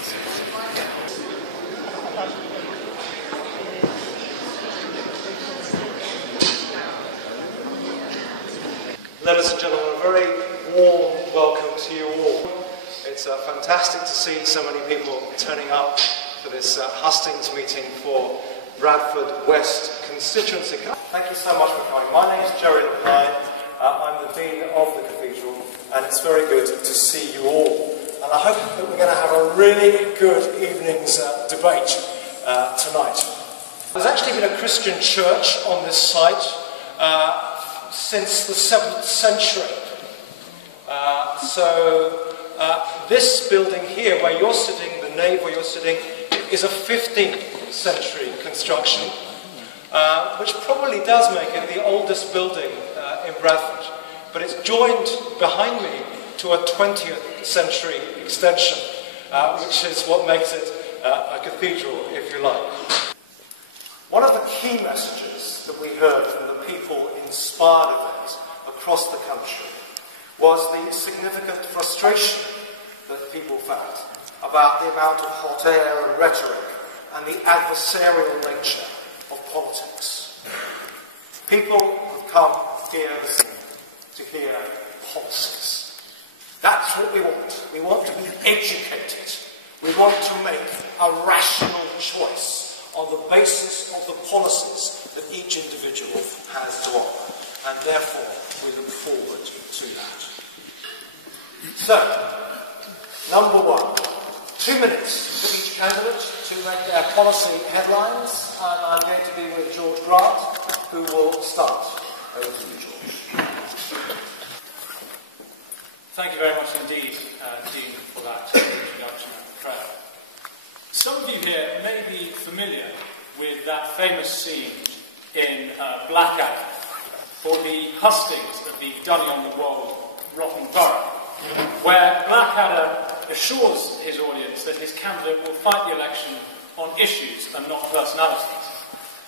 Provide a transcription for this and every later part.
Ladies and gentlemen, a very warm welcome to you all. It's fantastic to see so many people turning up for this hustings meeting for Bradford West constituency. Thank you so much for coming. My name is Jerry Levine. I'm the Dean of the Cathedral, and it's very good to see you all. And I hope that we're going to have a really good evening's debate tonight. There's actually been a Christian church on this site since the 7th century. This building here, where you're sitting, the nave where you're sitting, is a 15th century construction, which probably does make it the oldest building in Bradford. But it's joined behind me to a 20th century extension, which is what makes it a cathedral, if you like. One of the key messages that we heard from the people inspired event across the country was the significant frustration that people felt about the amount of hot air and rhetoric and the adversarial nature of politics. People have come here to hear policies. That's what we want. We want to be educated. We want to make a rational choice on the basis of the policies that each individual has to offer. And therefore, we look forward to that. So, number one, 2 minutes for each candidate to make their policy headlines. And I'm going to be with George Grant, who will start. Over to you, George. Thank you very much indeed, Dean, for that introduction and prayer. Some of you here may be familiar with that famous scene in Blackadder for the hustings of the Dunny-on-the-Wall Rotten Borough, where Blackadder assures his audience that his candidate will fight the election on issues and not personalities.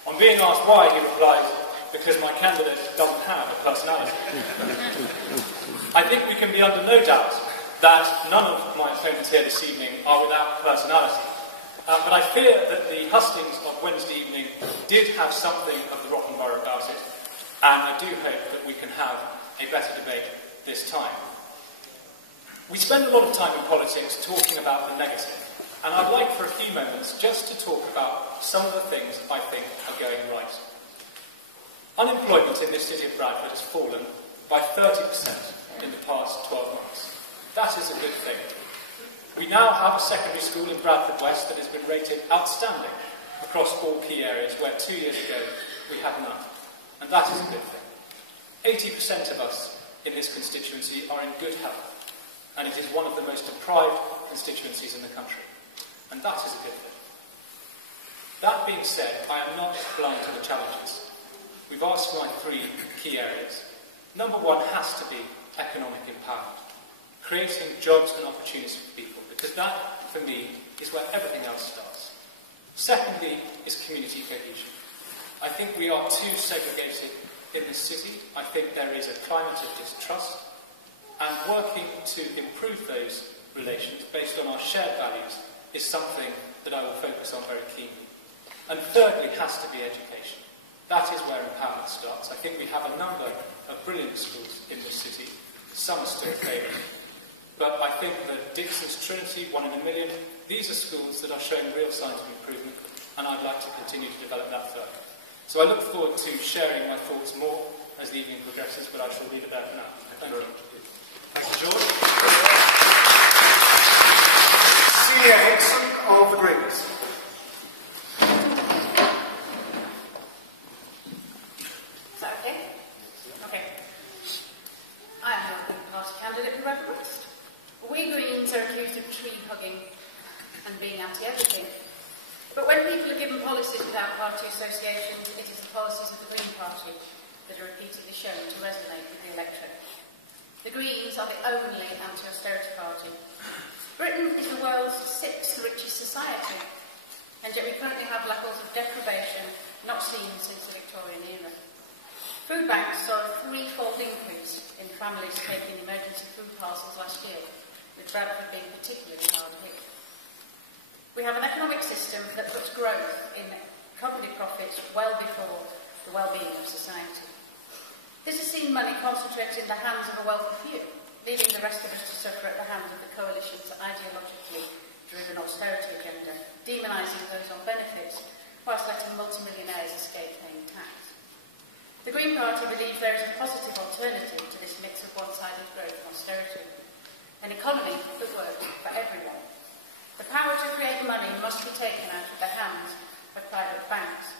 On being asked why, he replies, "Because my candidate doesn't have a personality." I think we can be under no doubt that none of my opponents here this evening are without personality. But I fear that the hustings of Wednesday evening did have something of the Rotten Borough about it, and I do hope that we can have a better debate this time. We spend a lot of time in politics talking about the negative, and I'd like for a few moments just to talk about some of the things I think are going right. Unemployment in this city of Bradford has fallen by 30% in the past 12 months. That is a good thing. We now have a secondary school in Bradford West that has been rated outstanding across all key areas, where 2 years ago we had none. And that is a good thing. 80% of us in this constituency are in good health, and it is one of the most deprived constituencies in the country. And that is a good thing. That being said, I am not blind to the challenges. We've asked my 3 key areas. Number 1 has to be economic empowerment, creating jobs and opportunities for people, because that, for me, is where everything else starts. Secondly is community cohesion. I think we are too segregated in this city. I think there is a climate of distrust, and working to improve those relations based on our shared values is something that I will focus on very keenly. And thirdly has to be education. That is where empowerment starts. I think we have a number of brilliant schools in this city. Some are still failing. But I think that Dixon's Trinity, 1 in a million, these are schools that are showing real signs of improvement, and I'd like to continue to develop that further. So I look forward to sharing my thoughts more as the evening progresses, but I shall leave it there for now. Thank you very much. Thank you, George. Celia Hickson of the Greens. Is that okay? Okay. I am the Green Party candidate for Bradford West. We Greens are accused of tree-hugging and being anti-everything. But when people are given policies without party associations, it is the policies of the Green Party that are repeatedly shown to resonate with the electorate. The Greens are the only anti-austerity party. Britain is the world's 6th richest society, and yet we currently have levels of deprivation not seen since the Victorian era. Food banks saw a 3-fold increase in families taking emergency food parcels last year, with Bradford being particularly hard hit. We have an economic system that puts growth in company profits well before the well-being of society. This has seen money concentrated in the hands of a wealthy few, leaving the rest of us to suffer at the hands of the coalition's ideologically driven austerity agenda, demonising those on benefits, whilst letting multimillionaires escape paying tax. The Green Party believes there is a positive alternative to this mix of one-sided growth and austerity, an economy that works for everyone. The power to create money must be taken out of the hands of private banks.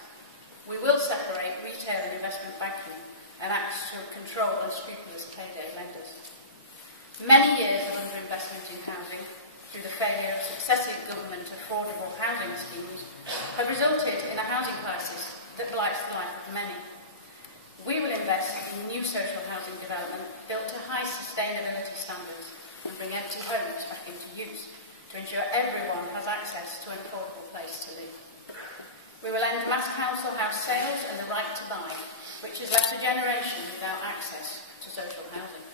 We will separate retail and investment banking and act to control unscrupulous payday lenders. Many years of underinvestment in housing, through the failure of successive government affordable housing schemes, have resulted in a housing crisis that blights the life of many. We will invest in new social housing development built to high sustainability standards and bring empty homes back into use to ensure everyone has access to an affordable place to live. We will end mass council house sales and the right to buy, which has left a generation without access to social housing.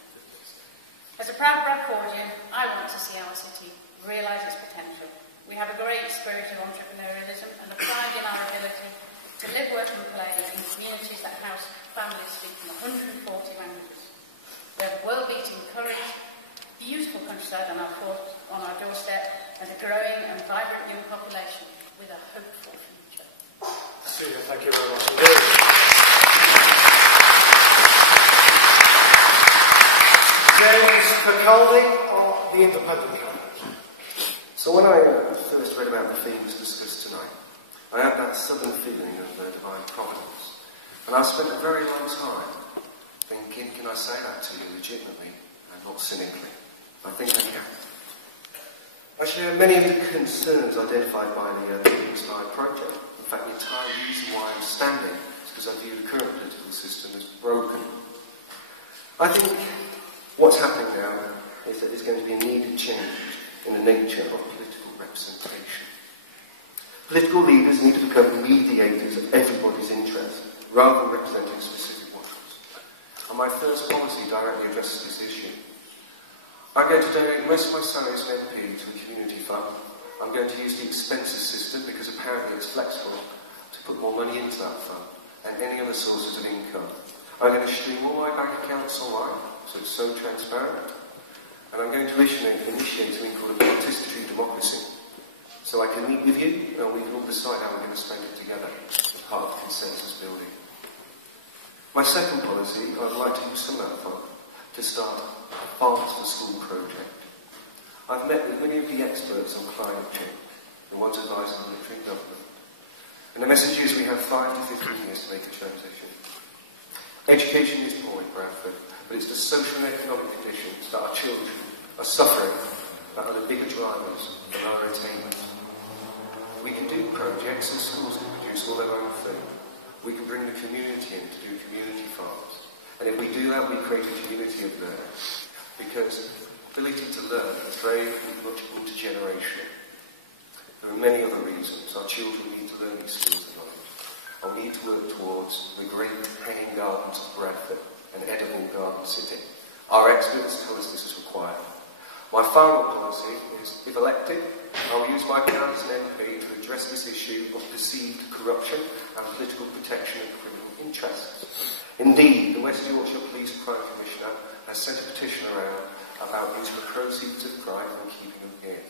As a proud Bradfordian, I want to see our city realise its potential. We have a great spirit of entrepreneurialism and a pride in our ability to live, work and play in communities that house families speaking 140 languages. We have world-beating courage, beautiful countryside on our doorstep, and a growing and vibrant young population with a hopeful future. Susan, thank you very much indeed. James McCaldy of The Independent Company. So when I first read about the themes discussed tonight, I had that sudden feeling of divine providence. And I spent a very long time thinking, can I say that to you legitimately and not cynically? I think I can. I share many of the concerns identified by the Slide project. In fact, the entire reason why I'm standing is because I view the current political system as broken. I think what's happening now is that there's going to be a needed change in the nature of political representation. Political leaders need to become mediators of everybody's interest, rather than representing specific ones. And my first policy directly addresses this issue. I'm going to donate most of my salary as an MP to a community fund. I'm going to use the expenses system because apparently it's flexible to put more money into that fund and any other sources of income. I'm going to stream all my bank accounts online, so it's so transparent. And I'm going to initiate something called a participatory democracy. So I can meet with you, and we can all decide how we're going to spend it together as part of consensus building. My second policy, I'd like to use some of that fund to start a Farms for School project. I've met with many of the experts on climate change and want to advise the military government. And the message is we have 5 to 15 years to make a transition. Education is poor in Bradford, but it's the social and economic conditions that our children are suffering that are the bigger drivers of our attainment. We can do projects and schools can produce all their own food. We can bring the community in to do community farms. And if we do that, we create a community of learners. Because ability to learn is very much intergenerational. There are many other reasons. Our children need to learn these skills and knowledge. And we need to work towards the great hanging gardens of Bradford, an edible garden city. Our experts tell us this is required. My final policy is, if elected, I will use my power as an MP to address this issue of perceived corruption and political protection of criminal interests. Indeed, the West Yorkshire Police Crime Commissioner has sent a petition around about using the proceeds of crime and keeping them here.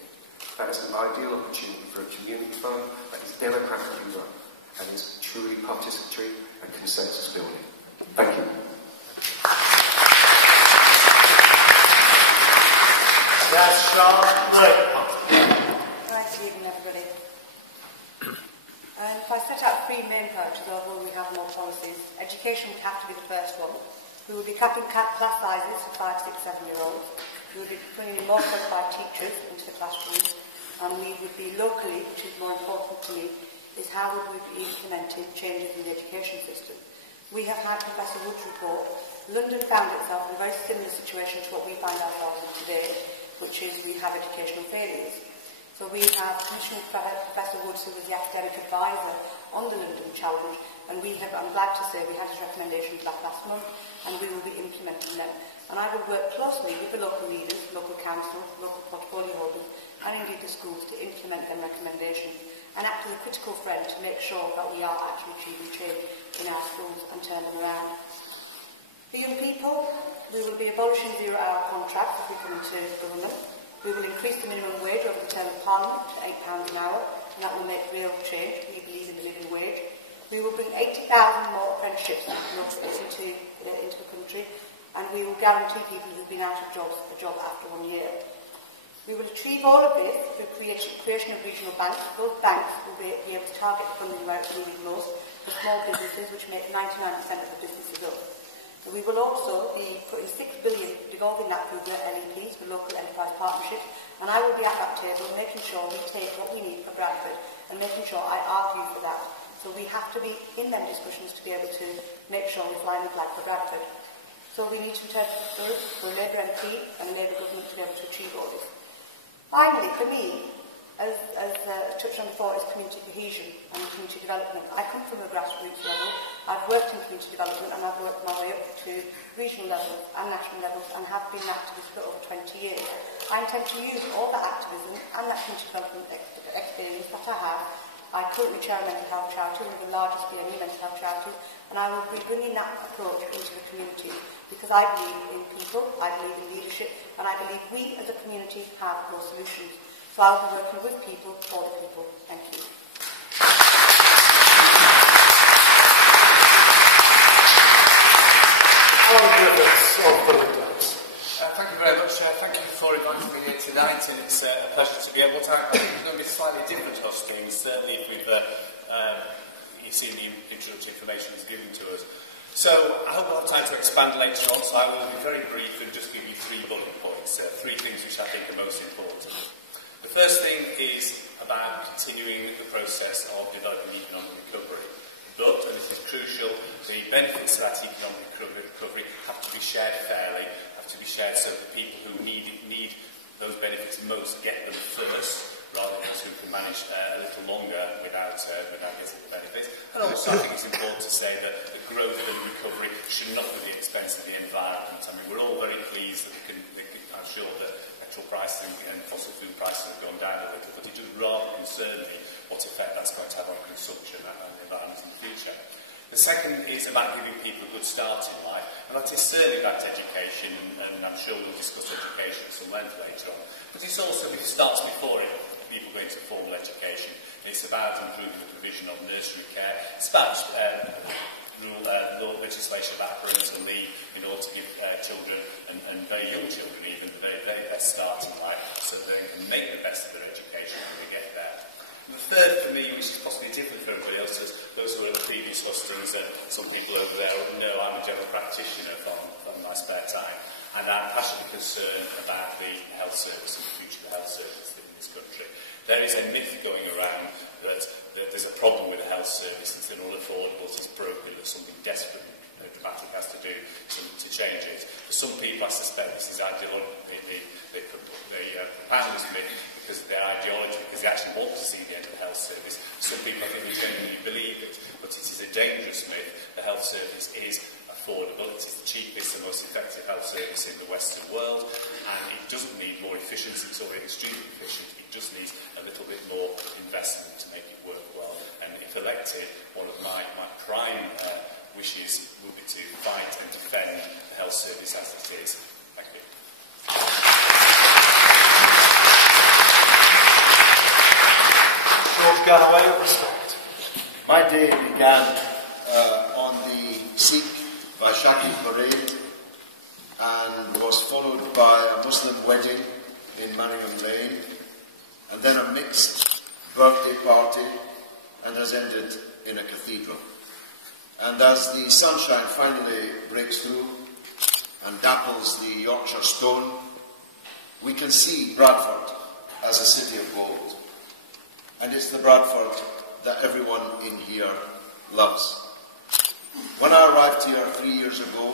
That is an ideal opportunity for a community fund that is democratically run and is truly participatory and consensus building. Thank you. Naz Shah, Labour Party. Right, good evening, everybody. If I set out 3 main priorities, although we have more policies, education would have to be the first one. We would be capping class sizes for 5, 6, 7-year-olds. We would be putting in more qualified teachers into the classrooms, and we would be locally, which is more important to me, is how would we be implementing changes in the education system. We have had Professor Wood's report. London found itself in a very similar situation to what we find ourselves in today, which is we have educational failures. So we have Commissioner Professor Woods, who was the academic advisor on the London Challenge, and we have, I'm glad to say, we had his recommendations back last month, and we will be implementing them. And and I will work closely with the local leaders, local councils, local portfolio holders, and indeed the schools to implement their recommendations and act as a critical friend to make sure that we are actually achieving change in our schools and turn them around. For young people, we will be abolishing zero-hour contracts if we come into government. We will increase the minimum wage over the term of Parliament to £8 an hour, and that will make real change. We believe in the living wage. We will bring 80,000 more apprenticeships into the country, and we will guarantee people who have been out of jobs a job after 1 year. We will achieve all of this through creation of regional banks. Those banks will be able to target the funding where it's needed most for small businesses, which make 99% of the businesses up. And we will also be putting £6 billion devolving that through the LEPs for local enterprise partnerships, and I will be at that table making sure we take what we need for Bradford and making sure I argue for that. So we have to be in them discussions to be able to make sure we fly the flag for Bradford. So we need to turn to the Labour MP and Labour government to be able to achieve all this. Finally, for me, as touched on before, is community cohesion and community development. I come from a grassroots level. I've worked in community development and I've worked my way up to regional levels and national levels and have been an activist for over 20 years. I intend to use all that activism and that community development experience that I have. I currently chair a mental health charity, one of the largest BME mental health charities, and I will be bringing that approach into the community because I believe in people, I believe in leadership, and I believe we as a community have those solutions. So I'll be working with people, for the people. Thank you. Thank you very much. Thank you for inviting me here tonight, and it's a pleasure to be able to. I think it's going to be slightly different hosting, certainly if you've seen the introductory information that's given to us. So I hope we'll have time to expand later on, so I will be very brief and just give you 3 bullet points, 3 things which I think are most important. The first thing is about continuing the process of developing economic recovery. But, and this is crucial, the benefits of that economic recovery have to be shared fairly, have to be shared so that people who need those benefits most get them first, rather than those who can manage a little longer without getting the benefits. And also I think it's important to say that the growth and recovery should not be at the expense of the environment. I mean, we're all very pleased that I'm sure that petrol prices and fossil food prices have gone down a little, but it does rather concern me what effect that's going to have on consumption and the environment in the future. The second is about giving people a good start in life, and that is certainly about education, and I'm sure we'll discuss education at some length later on. But it's also, it starts before people go into formal education. It's about improving the provision of nursery care. It's about law legislation about parental leave in order to give children, and very young children even, the very best start in life, so they can make the best of their education when they get there. And the third for me, which is possibly different for everybody else, is those who are in the previous hostings, and some people over there know I'm a general practitioner from my spare time, and I'm passionately concerned about the health service and the future of the health service in this country. There is a myth going around that there's a problem with the health service, it's unaffordable, it's broken, there's something desperate and dramatic has to do to change it. For some people, I suspect this is they propound this myth because of their ideology, because they actually want to see the end of the health service. Some people, I think, they genuinely believe it, but it is a dangerous myth. The health service is affordable, it is the cheapest and most effective health service in the Western world, and it doesn't need more efficiency, it's already extremely efficient, it just needs a little bit more investment to make it work well. And if elected, one of my prime wishes will be to fight and defend the health service as it is. Thank you. George Galloway, of respect. My day began on the Sikh Vaishakhi parade and was followed by a Muslim wedding in Marion Lane, and then a mixed birthday party, and has ended in a cathedral. And as the sunshine finally breaks through and dapples the Yorkshire stone, we can see Bradford as a city of gold. And it's the Bradford that everyone in here loves. When I arrived here 3 years ago,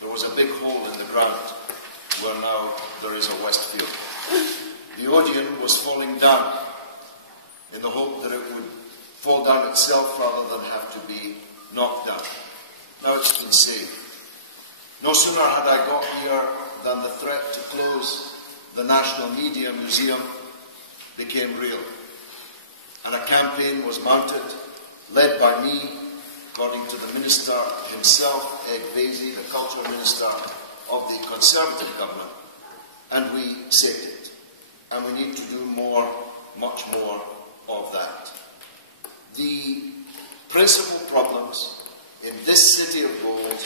there was a big hole in the ground where now there is a Westfield. The Odeon was falling down in the hope that it would fall down itself rather than have to be knocked down. Now it's been saved. No sooner had I got here than the threat to close the National Media Museum became real. And a campaign was mounted, led by me, according to the Minister himself, Ed Vasey, the Culture Minister of the Conservative government, and we saved it. And we need to do more, much more of that. The principal problems in this city of gold,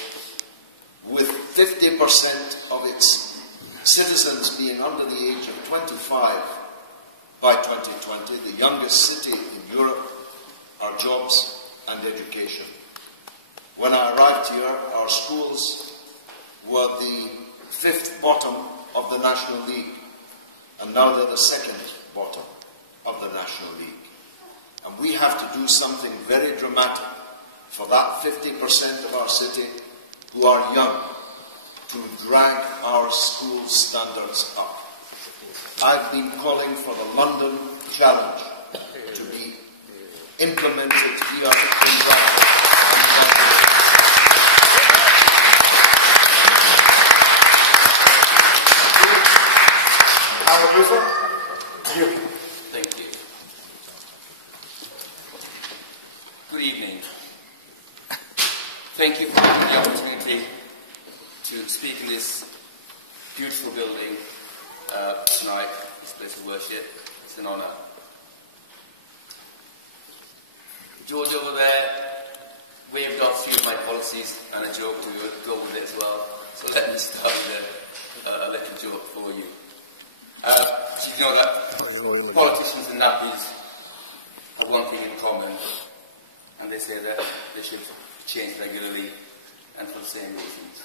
with 50% of its citizens being under the age of 25 by 2020, the youngest city in Europe, are jobs and education. When I arrived here, our schools were the 5th bottom of the National League, and now they're the 2nd bottom of the National League. And we have to do something very dramatic for that 50% of our city who are young to drag our school standards up. I've been calling for the London Challenge to be implemented here in Bradford. Thank you. Good evening. Thank you for the opportunity to speak in this beautiful building tonight, this place of worship. It's an honour. George over there waved off a few of my policies and a joke to go with it as well. So let me start with a little joke for you. You know that politicians and nappies have one thing in common, and they say that they should change regularly and for the same reasons.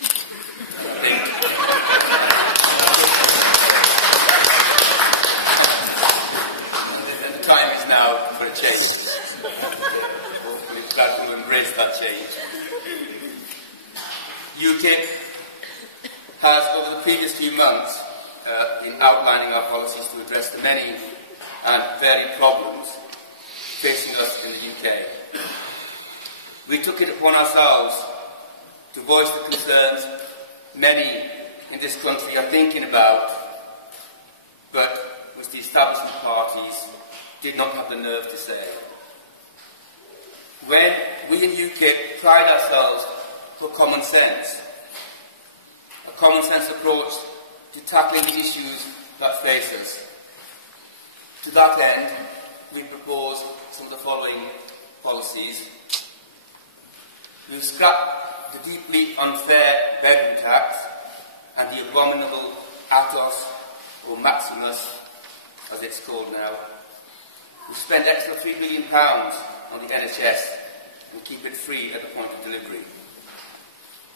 I think the time is now for a change. Hopefully that will embrace that change. UKIP has, over the previous few months, been outlining our policies to address the many and varied problems facing us in the UK. We took it upon ourselves to voice the concerns many in this country are thinking about, but which the establishment parties did not have the nerve to say. When we in UKIP pride ourselves for common sense, a common sense approach to tackling the issues that face us. To that end, we propose some of the following policies. We've scrapped the deeply unfair bedroom tax and the abominable Atos, or Maximus, as it's called now. We've spent extra £3 billion on the NHS and keep it free at the point of delivery.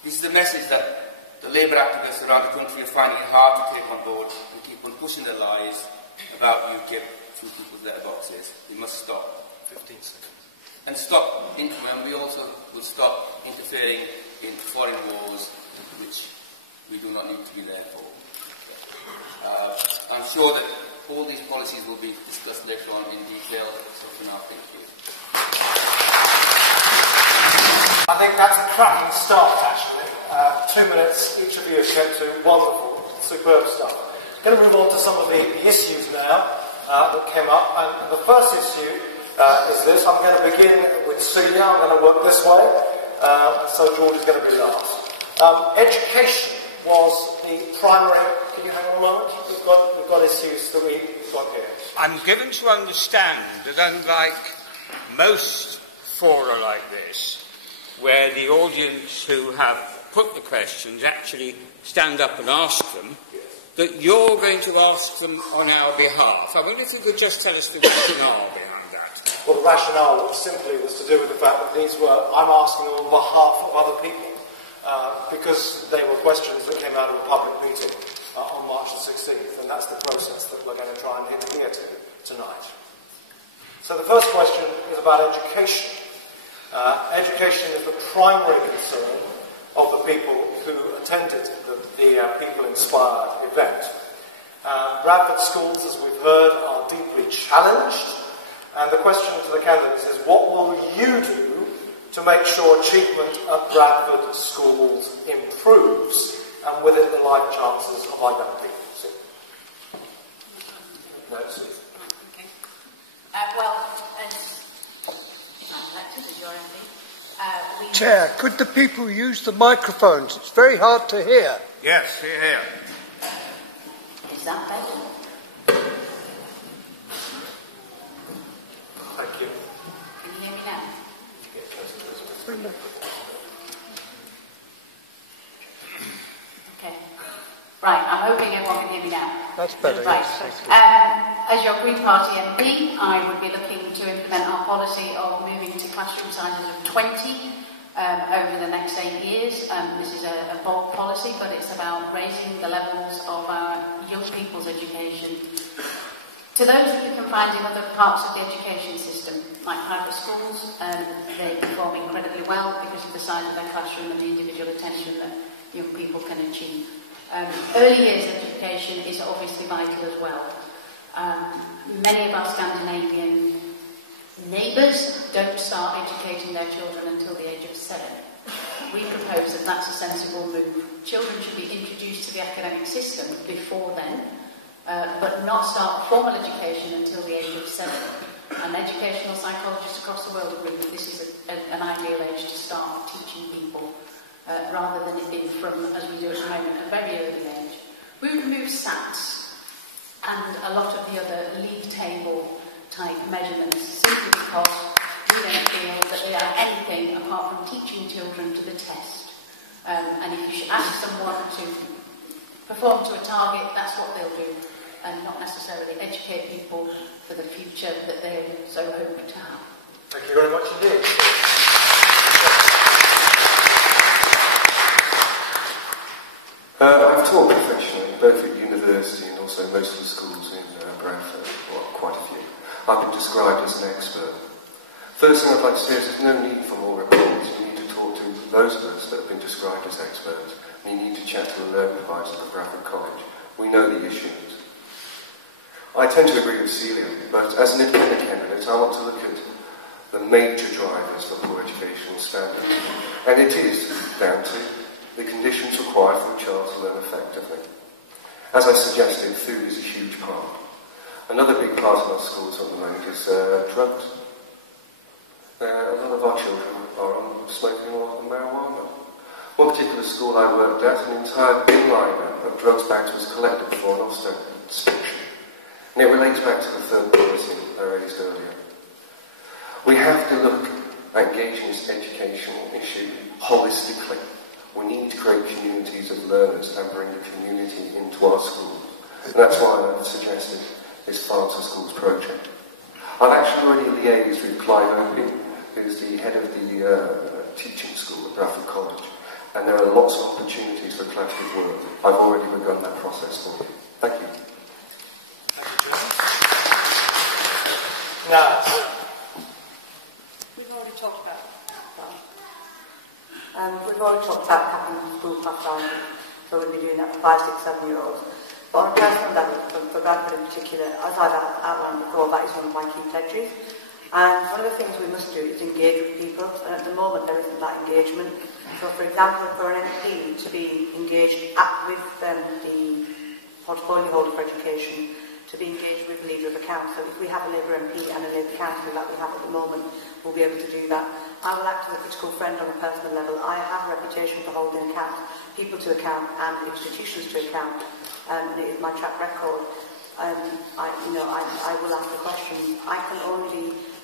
This is the message that the Labour activists around the country are finding it hard to take on board and keep on pushing their lies about UKIP through people's letterboxes. We must stop. 15 seconds. And stop, and we also will stop interfering in foreign wars, which we do not need to be there for. I'm sure that all these policies will be discussed later on in detail, so for now, thank you. I think that's a cracking start, actually. 2 minutes, each of you has kept to. Wonderful, superb stuff. I'm going to move on to some of the issues now that came up. And the first issue is this. I'm going to begin with Celia. I'm going to work this way. So George is going to be last. Education was the primary... Can you hang on a moment? We've got issues that we've got here. I'm given to understand that unlike most fora like this, where the audience who have put the questions actually stand up and ask them, that you're going to ask them on our behalf. I wonder if you could just tell us the rationale behind that. Well, the rationale simply was to do with the fact that these were, I'm asking on behalf of other people, because they were questions that came out of a public meeting on March the 16th, and that's the process that we're going to try and adhere to tonight. So the first question is about education. Education is the primary concern of the people who attended the People-inspired event. Bradford schools, as we've heard, are deeply challenged, and the question to the candidates is, what will you do to make sure achievement at Bradford schools improves, and and with it the life chances of our young people. So, no, Susan. Okay. Well, as I'm elected as your MD, Chair, could the people use the microphones? It's very hard to hear. Yes, here. Is that better? Thank you. Can you hear me now? Okay. Right, I'm hoping everyone can hear me now. That's better, Right. yes. As your Green Party MP, I would be looking to implement our policy of moving to classroom sizes of 20 over the next 8 years. This is a bold policy, but it's about raising the levels of our young people's education to those that you can find in other parts of the education system, like private schools. They perform incredibly well because of the size of their classroom and the individual attention that young people can achieve. Early years education is obviously vital as well. Many of our Scandinavian neighbours don't start educating their children until the age of 7. We propose that that's a sensible move. Children should be introduced to the academic system before then, but not start formal education until the age of 7. And educational psychologists across the world agree that this is an ideal age to start teaching people, rather than it being from, as we do at the moment, a very early age. We remove SATs and a lot of the other league table type measurements simply because we don't feel that they are anything apart from teaching children to the test. And if you should ask someone to perform to a target, that's what they'll do, and not necessarily educate people for the future that they so hope to have. Thank you very much indeed. I've taught professionally, both at university and also most of the schools in Bradford, well, quite a few. I've been described as an expert. First thing I'd like to say is there's no need for more reports. You need to talk to those of us that have been described as experts, and you need to chat to the learning advisors at Bradford College. We know the issues. I tend to agree with Celia, but as an independent candidate, I want to look at the major drivers for poor educational standards, and it is down to the conditions required for a child to learn effectively. As I suggested, food is a huge part. Another big part of our schools at the moment is drugs. A lot of our children are smoking a lot of marijuana. One particular school I worked at, an entire bin liner of drugs bags was collected for an Ofsted inspection. And it relates back to the third policy I raised earlier. We have to look at engaging this educational issue holistically. We need to create communities of learners and bring the community into our schools. And that's why I've suggested this Farm to Schools project. I've actually already liaised with Clive Opie, who's the head of the teaching school at Bradford College. And there are lots of opportunities for collaborative work. I've already begun that process for you. Thank you. Thank you, James. Naz. We've already talked about capping school class sizes, so we'll be doing that for 5, 6, 7-year-olds. But on a personal level, for Bradford in particular, as I've outlined before, that is one of my key pledges. And one of the things we must do is engage with people, and at the moment there isn't that engagement. So for example, for an MP to be engaged with the portfolio holder for education, to be engaged with the leader of a council. If we have a Labour MP and a Labour councillor that we have at the moment, we'll be able to do that. I will act as a critical friend on a personal level. I have a reputation for holding account, people to account and institutions to account, and it is my track record. I will ask the questions.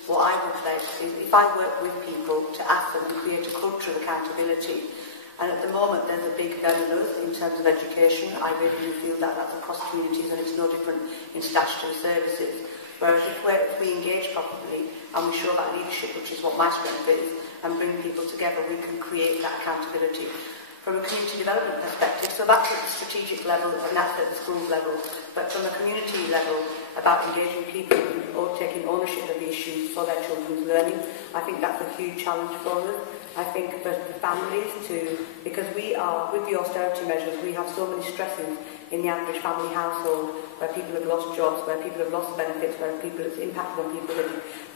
What I would pledge is if I work with people to ask them and create a culture of accountability. And at the moment there's a big download in terms of education. I really do feel that that's across communities and it's no different in statutory services. Whereas if we engage properly and we show that leadership, which is what my strength is, and bring people together, we can create that accountability. From a community development perspective, so that's at the strategic level and that's at the school level, but from a community level, about engaging people or taking ownership of the issues for their children's learning, I think that's a huge challenge for us. I think for families to, because we are, with the austerity measures, we have so many stresses in the average family household, where people have lost jobs, where people have lost benefits, where people, it's impacted on people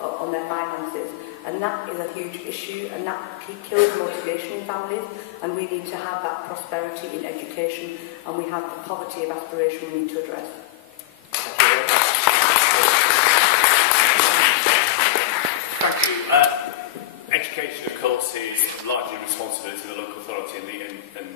on their finances. And that is a huge issue, and that kills motivation in families, and we need to have that prosperity in education, and we have the poverty of aspiration we need to address. Thank you. Education, of course, is largely responsibility of the local authority and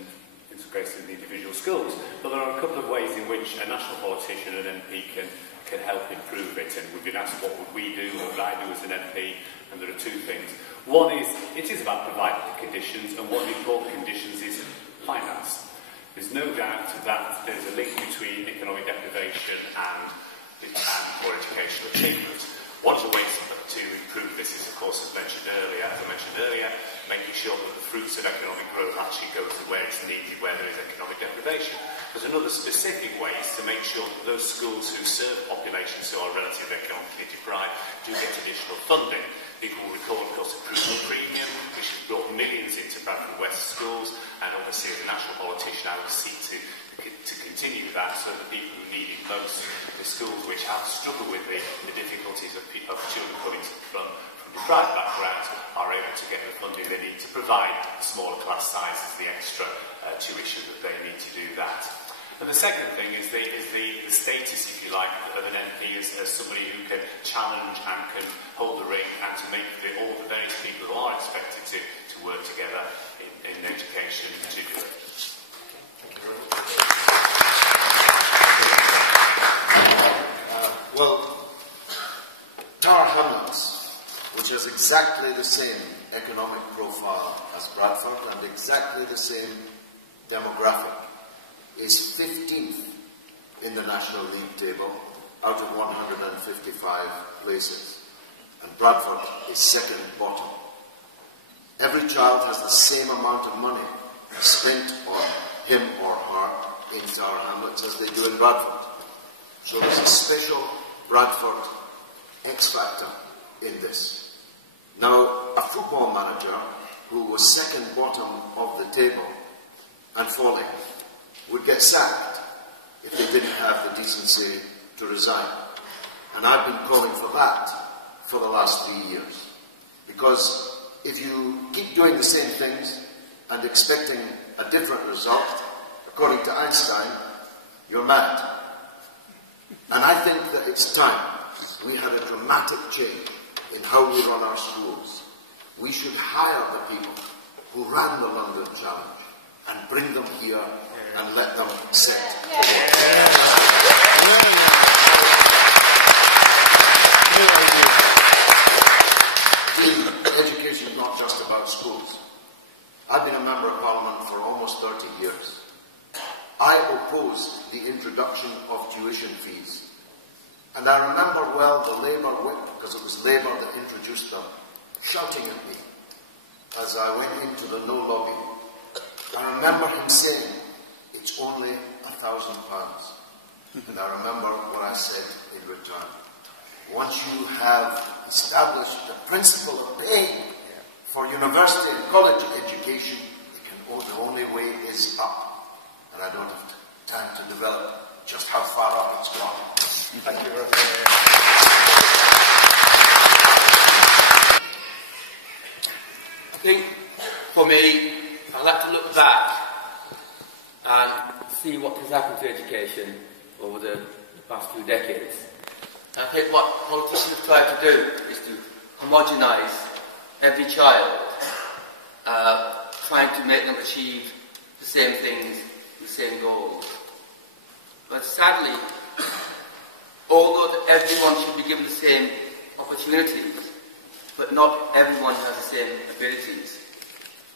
integrated in the individual schools. But there are a couple of ways in which a national politician and an MP can help improve it. And we've been asked what would we do, what would I do as an MP, and there are two things. One is, it is about providing the conditions, and one of the important conditions is finance. There's no doubt that there's a link between economic deprivation and poor educational achievement. One of the ways to improve this is, of course, as I mentioned earlier, making sure that the fruits of economic growth actually go to where it's needed, where there is economic deprivation. There's another specific ways to make sure that those schools who serve populations who are relatively economically deprived do get additional funding. People will recall, of course, the Crucial Premium, which has brought millions into Bradford West schools, and obviously as a national politician I will seek to continue that, so that people who need it most, the schools which have struggled with the difficulties of children coming from deprived backgrounds, are able to get the funding they need to provide smaller class sizes, the extra tuition that they need to do that. And the second thing is the status, if you like, of an MP as somebody who can challenge and can hold the ring, and to make all the various people who are expected to work together in education in particular. Well, Tower Hamlets, which has exactly the same economic profile as Bradford and exactly the same demographic, is 15th in the National League table out of 155 places, and Bradford is second bottom. Every child has the same amount of money spent on him or her in Tower Hamlets as they do in Bradford. So there's a special Bradford X factor in this. Now, a football manager who was second bottom of the table and falling would get sacked if they didn't have the decency to resign. And I've been calling for that for the last 3 years. Because if you keep doing the same things and expecting a different result, according to Einstein, you're mad. And I think that it's time we had a dramatic change in how we run our schools. We should hire the people who ran the London Challenge and bring them here and let them set the Education is not just about schools. I've been a Member of Parliament for almost 30 years. I opposed the introduction of tuition fees. And I remember well the Labour whip, because it was Labour that introduced them, shouting at me as I went into the no lobby. I remember him saying, it's only £1,000. And I remember what I said in return. Once you have established the principle of paying for university and college education, the only way is up. And I don't have time to develop just how far up it's gone. Thank you very much. I think, for me, I like to look back and see what has happened to education over the past few decades. And I think what politicians try to do is to homogenise every child, trying to make them achieve the same things, the same goals. But sadly, although everyone should be given the same opportunities, but not everyone has the same abilities.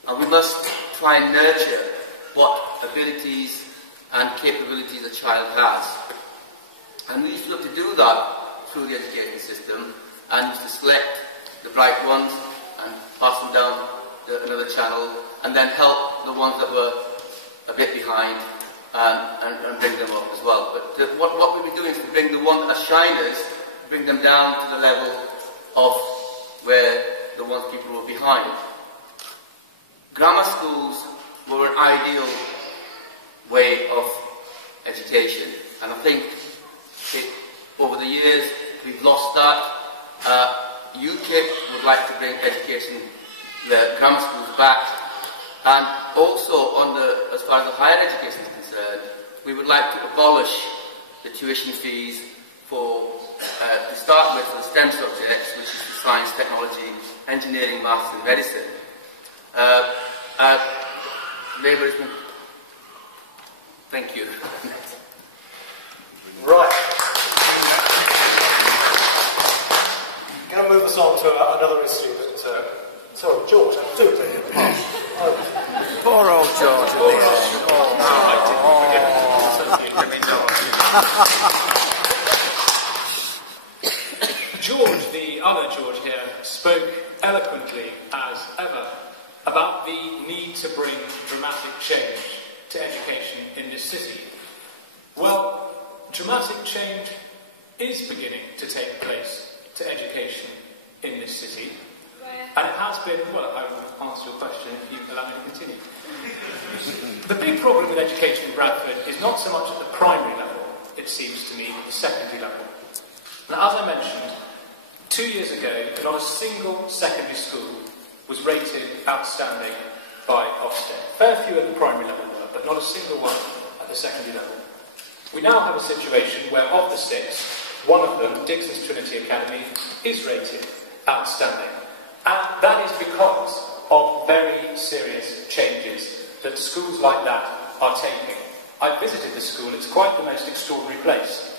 And we must try and nurture what abilities and capabilities a child has. And we used to look to do that through the education system, and used to select the bright ones and pass them down another channel, and then help the ones that were a bit behind and bring them up as well. But what we've been doing is to bring the ones that are shiners, bring them down to the level of where the ones people were behind. grammar schools were an ideal way of education, and I think over the years we've lost that. UKIP would like to bring education, the grammar schools back, and also as far as the higher education is concerned, we would like to abolish the tuition fees for, to start with, for the STEM subjects, which is science, technology, engineering, maths and medicine. Labour has been... Thank you. Right. Going to move us on to another issue that... sorry, George, do take it. Poor old George at the end. George, the other George here, spoke eloquently, as ever, about the need to bring dramatic change to education in this city. Well, dramatic change is beginning to take place to education in this city. And it has been, well, I will answer your question if you allow me to continue. The big problem with education in Bradford is not so much at the primary level, it seems to me, the secondary level. Now, as I mentioned, 2 years ago, not a single secondary school was rated outstanding by Ofsted. Fair few at the primary level were, but not a single one at the secondary level. We now have a situation where of the 6, one of them, Dixon's Trinity Academy, is rated outstanding. And that is because of very serious changes that schools like that are taking. I visited the school, it's quite the most extraordinary place.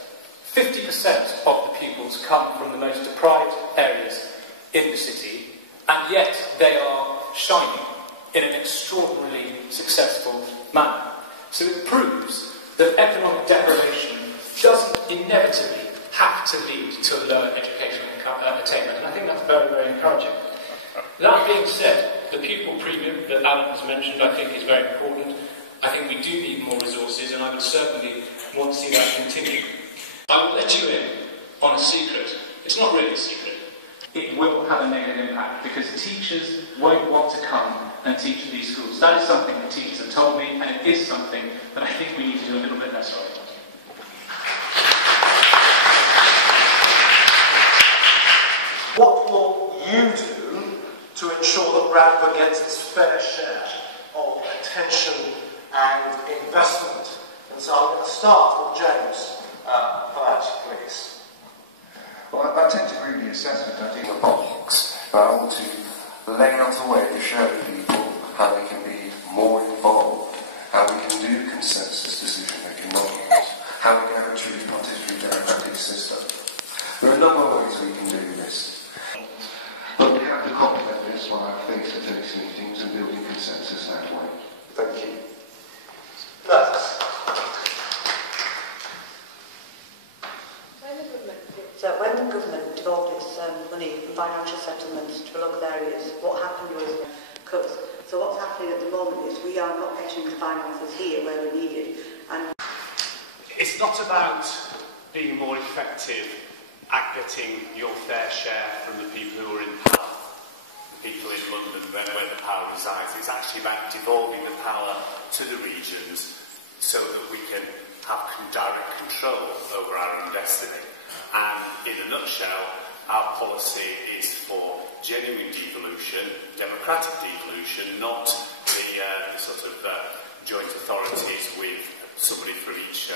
50% of the pupils come from the most deprived areas in the city, and yet they are shining in an extraordinarily successful manner. So it proves that economic deprivation doesn't inevitably have to lead to lower educational attainment, and I think that's very, very encouraging. That being said, the pupil premium that Alan has mentioned I think is very important. I think we do need more resources, and I would certainly want to see that continue. I will let you in on a secret. It's not really a secret. It will have a negative impact because teachers won't want to come and teach at these schools. That is something that teachers have told me, and it is something that I think we need to do a little bit less of. What will you do to ensure that Bradford gets its fair share of attention and investment? And so I'm going to start with James for that, please. Well, I tend to agree with the assessment. I do the box, but I want to lay out a way to show people how we can be more involved, how we can do consensus decision-making models, how we can actually participate in a democratic system. There are a number of ways we can do this. But we have to complement this by face-to-face meetings and building consensus that way. Thank you. Naz. When the government devolved its money from financial settlements to local areas, what happened was cuts. So what's happening at the moment is we are not getting the finances here where we're needed. And it's not about being more effective at getting your fair share from the people who are in power, the people in London where the power resides. It's actually about devolving the power to the regions so that we can have direct control over our own destiny. And in a nutshell, our policy is for genuine devolution, democratic devolution, not the sort of joint authorities with somebody from each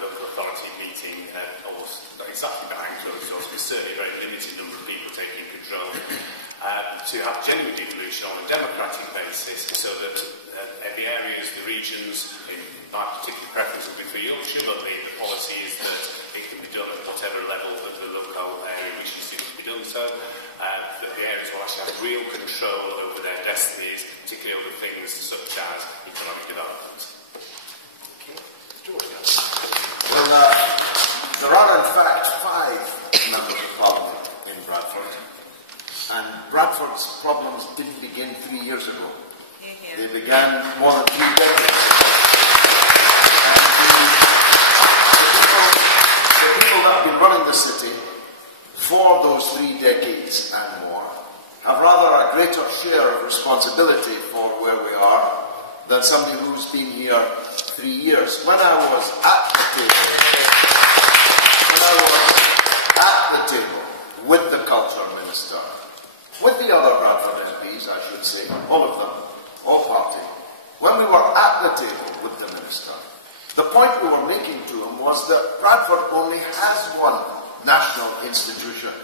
local authority meeting almost not exactly behind closed doors, but certainly a very limited number of people taking control. To have genuine devolution on a democratic basis so that the areas, the regions, my particular preference would be for Yorkshire, but the policy is that it can be done at whatever level that the local area wishes it to be done so, that the areas will actually have real control over their destinies, particularly over things such as economic development. Well, there are in fact 5 members of Parliament in Bradford, and Bradford's problems didn't begin 3 years ago. They began more than 3 decades. The people that have been running the city for those 3 decades and more have rather greater share of responsibility for where we are than somebody who's been here 3 years. When I was at the table with the Culture Minister, with the other Bradford MPs, I should say, all of them, all party, when we were at the table with the Minister, the point we were making to him was that Bradford only has one national institution,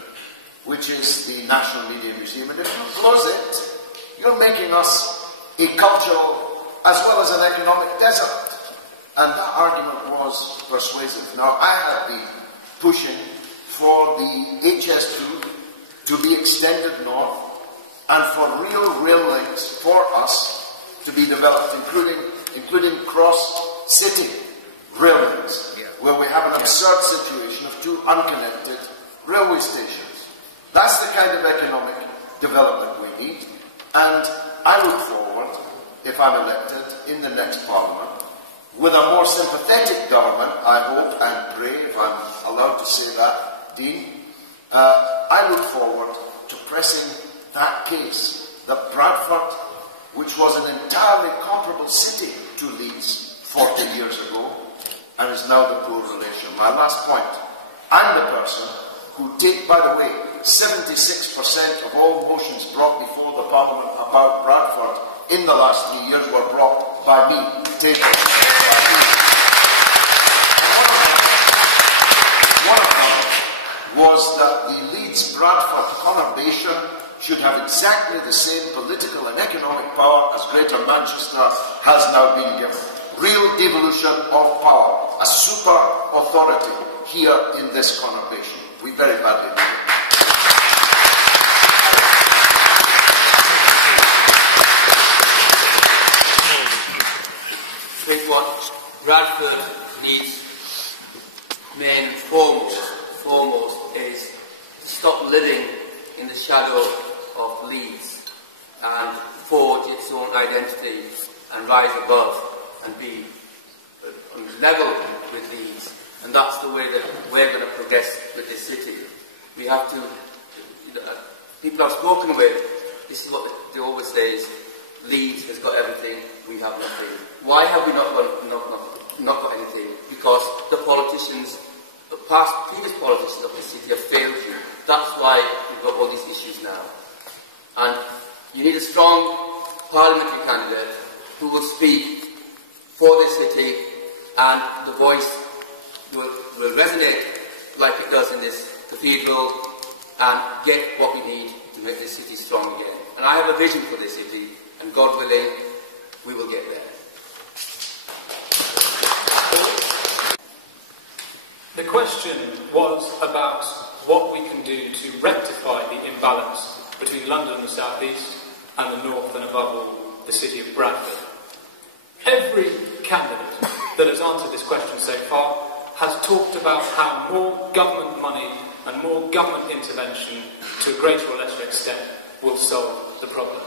which is the National Media Museum, and if you close it, you're making us a cultural as well as an economic desert. And that argument was persuasive. Now, I have been pushing for the HS2 to be extended north and for real rail links for us to be developed, including cross-city rail links, where we have an absurd situation of two unconnected railway stations. That's the kind of economic development we need, and I look forward, if I'm elected in the next Parliament, with a more sympathetic government, I hope and pray, if I'm allowed to say that, Dean, I look forward to pressing that case that Bradford, which was an entirely comparable city to Leeds 40 years ago, and is now the poor relation. My last point, I'm the person who take, by the way, 76% of all motions brought before the Parliament about Bradford in the last 3 years were brought by me, tabled by me. One of them was that the Leeds-Bradford conurbation should have exactly the same political and economic power as Greater Manchester has now been given. Real devolution of power, a super authority here in this conurbation. We very badly need it. I think what Bradford needs main and foremost is to stop living in the shadow of Leeds and forge its own identity and rise above and be on level with Leeds. And that's the way that we're going to progress with this city. We have to, people I've spoken with, this is what they always say is, Leeds has got everything, we have nothing. Why have we not got anything? Because the politicians, the previous politicians of the city have failed you. That's why we've got all these issues now. And you need a strong parliamentary candidate who will speak for this city, and the voice will resonate like it does in this cathedral, and get what we need to make this city strong again. And I have a vision for this city, and God willing, we will get there. The question was about what we can do to rectify the imbalance between London and the South East and the North, and above all, the city of Bradford. Every candidate that has answered this question so far has talked about how more government money and more government intervention, to a greater or lesser extent, will solve the problem.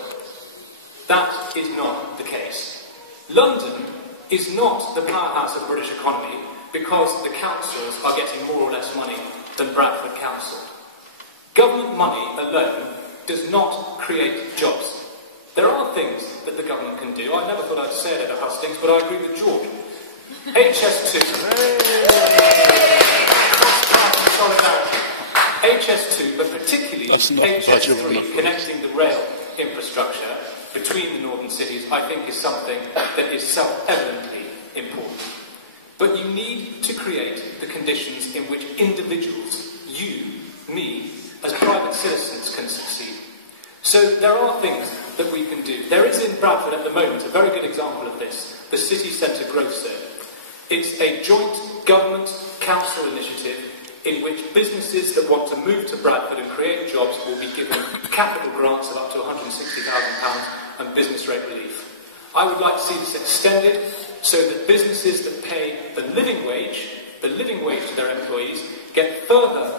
That is not the case. London is not the powerhouse of the British economy because the councils are getting more or less money than Bradford Council. Government money alone does not create jobs. There are things that the government can do. I never thought I'd say it at Hustings, but I agree with George. HS2. Cross-party solidarity. HS2, but particularly HS3, connecting the rail infrastructure between the northern cities, I think is something that is self-evidently important. But you need to create the conditions in which individuals, you, me, as private citizens can succeed. So there are things that we can do. There is in Bradford at the moment a very good example of this, the City Centre Growth Zone. It's a joint government council initiative in which businesses that want to move to Bradford and create jobs will be given capital grants of up to £160,000 and business rate relief. I would like to see this extended so that businesses that pay the living wage to their employees, get further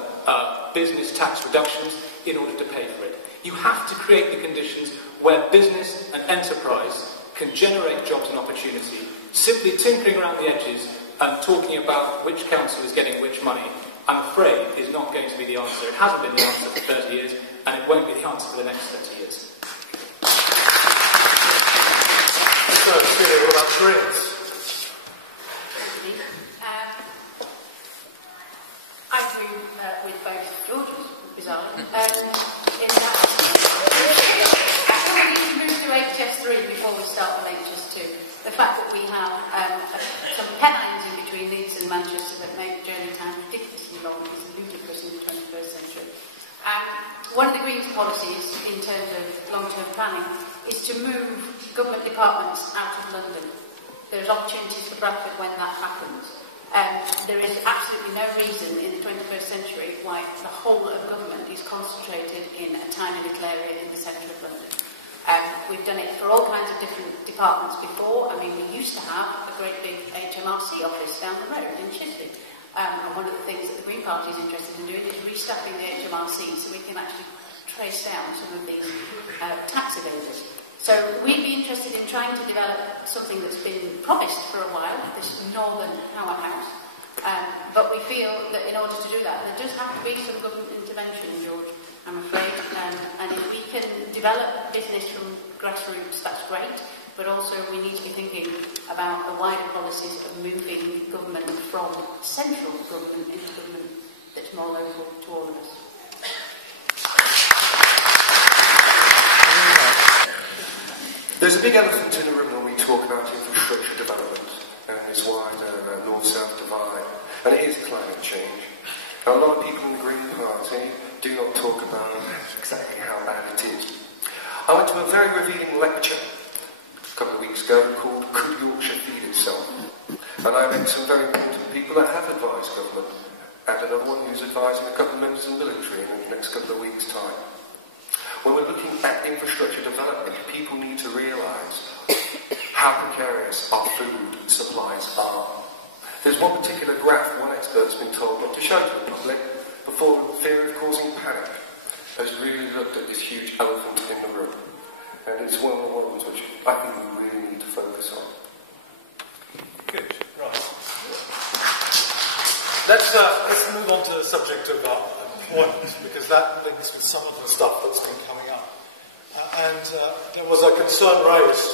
business tax reductions in order to pay for it. You have to create the conditions where business and enterprise can generate jobs and opportunity. Simply tinkering around the edges and talking about which council is getting which money, I'm afraid, is not going to be the answer. It hasn't been the answer for 30 years, and it won't be the answer for the next 30 years. Celia, what about careers? I agree with both Georges, bizarrely, in that we need to move to HS3 before we start with HS2. The fact that we have some pennines in between Leeds and Manchester that make journey time ridiculously long is ludicrous in the 21st century. One of the Greens' policies in terms of long-term planning is to move government departments out of London. There's opportunities for Bradford when that happens. There is absolutely no reason in the 21st century why the whole of government is concentrated in a tiny little area in the centre of London. We've done it for all kinds of different departments before. I mean, we used to have a great big HMRC office down the road in Chisley. And one of the things that the Green Party is interested in doing is restaffing the HMRC so we can actually trace down some of these tax evaders. So we'd be interested in trying to develop something that's been promised for a while, this northern powerhouse. But we feel that in order to do that, there does have to be some government intervention, George, I'm afraid. And if we can develop business from grassroots, that's great. But also we need to be thinking about the wider policies of moving government from central government into government that's more local to all of us. There's a big elephant in the room when we talk about infrastructure development and this wider north-south divide, and it is climate change. Now, a lot of people in the Green Party do not talk about exactly how bad it is. I went to a very revealing lecture a couple of weeks ago called Could Yorkshire Feed Itself? And I met some very important people that have advised government, and another one who's advising a couple of members of the military in the next couple of weeks' time. When we're looking at infrastructure development, people need to realise how precarious our food supplies are. There's one particular graph one expert's been told not to show to the public before fear of causing panic has really looked at this huge elephant in the room. And it's one of the ones which I think we really need to focus on. Good, right. Let's move on to the subject of employment, because that links with some of the stuff that's been coming up. There was a concern raised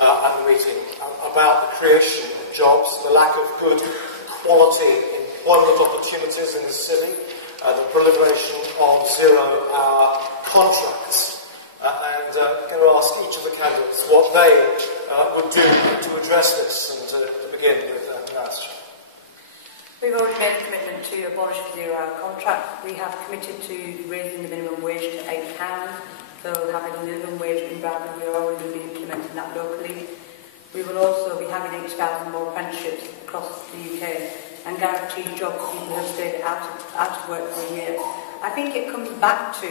at the meeting about the creation of jobs, the lack of good quality employment opportunities in the city, the proliferation of zero-hour contracts. I'm going to ask each of the candidates what they would do to address this, and to begin with Naz Shah. We've already made a commitment to abolish the zero-hour contract. We have committed to raising the minimum wage to £8. So having a minimum wage in Bradford, we are already going to be implementing that locally. We will also be having 80,000 more apprenticeships across the UK and guaranteed jobs for people who have stayed out of work for a year. I think it comes back to,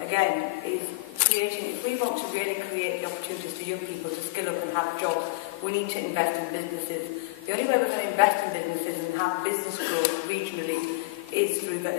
again, is creating, if we want to really create the opportunities for young people to skill up and have jobs, we need to invest in businesses. The only way we're going to invest in businesses and have business growth regionally is through the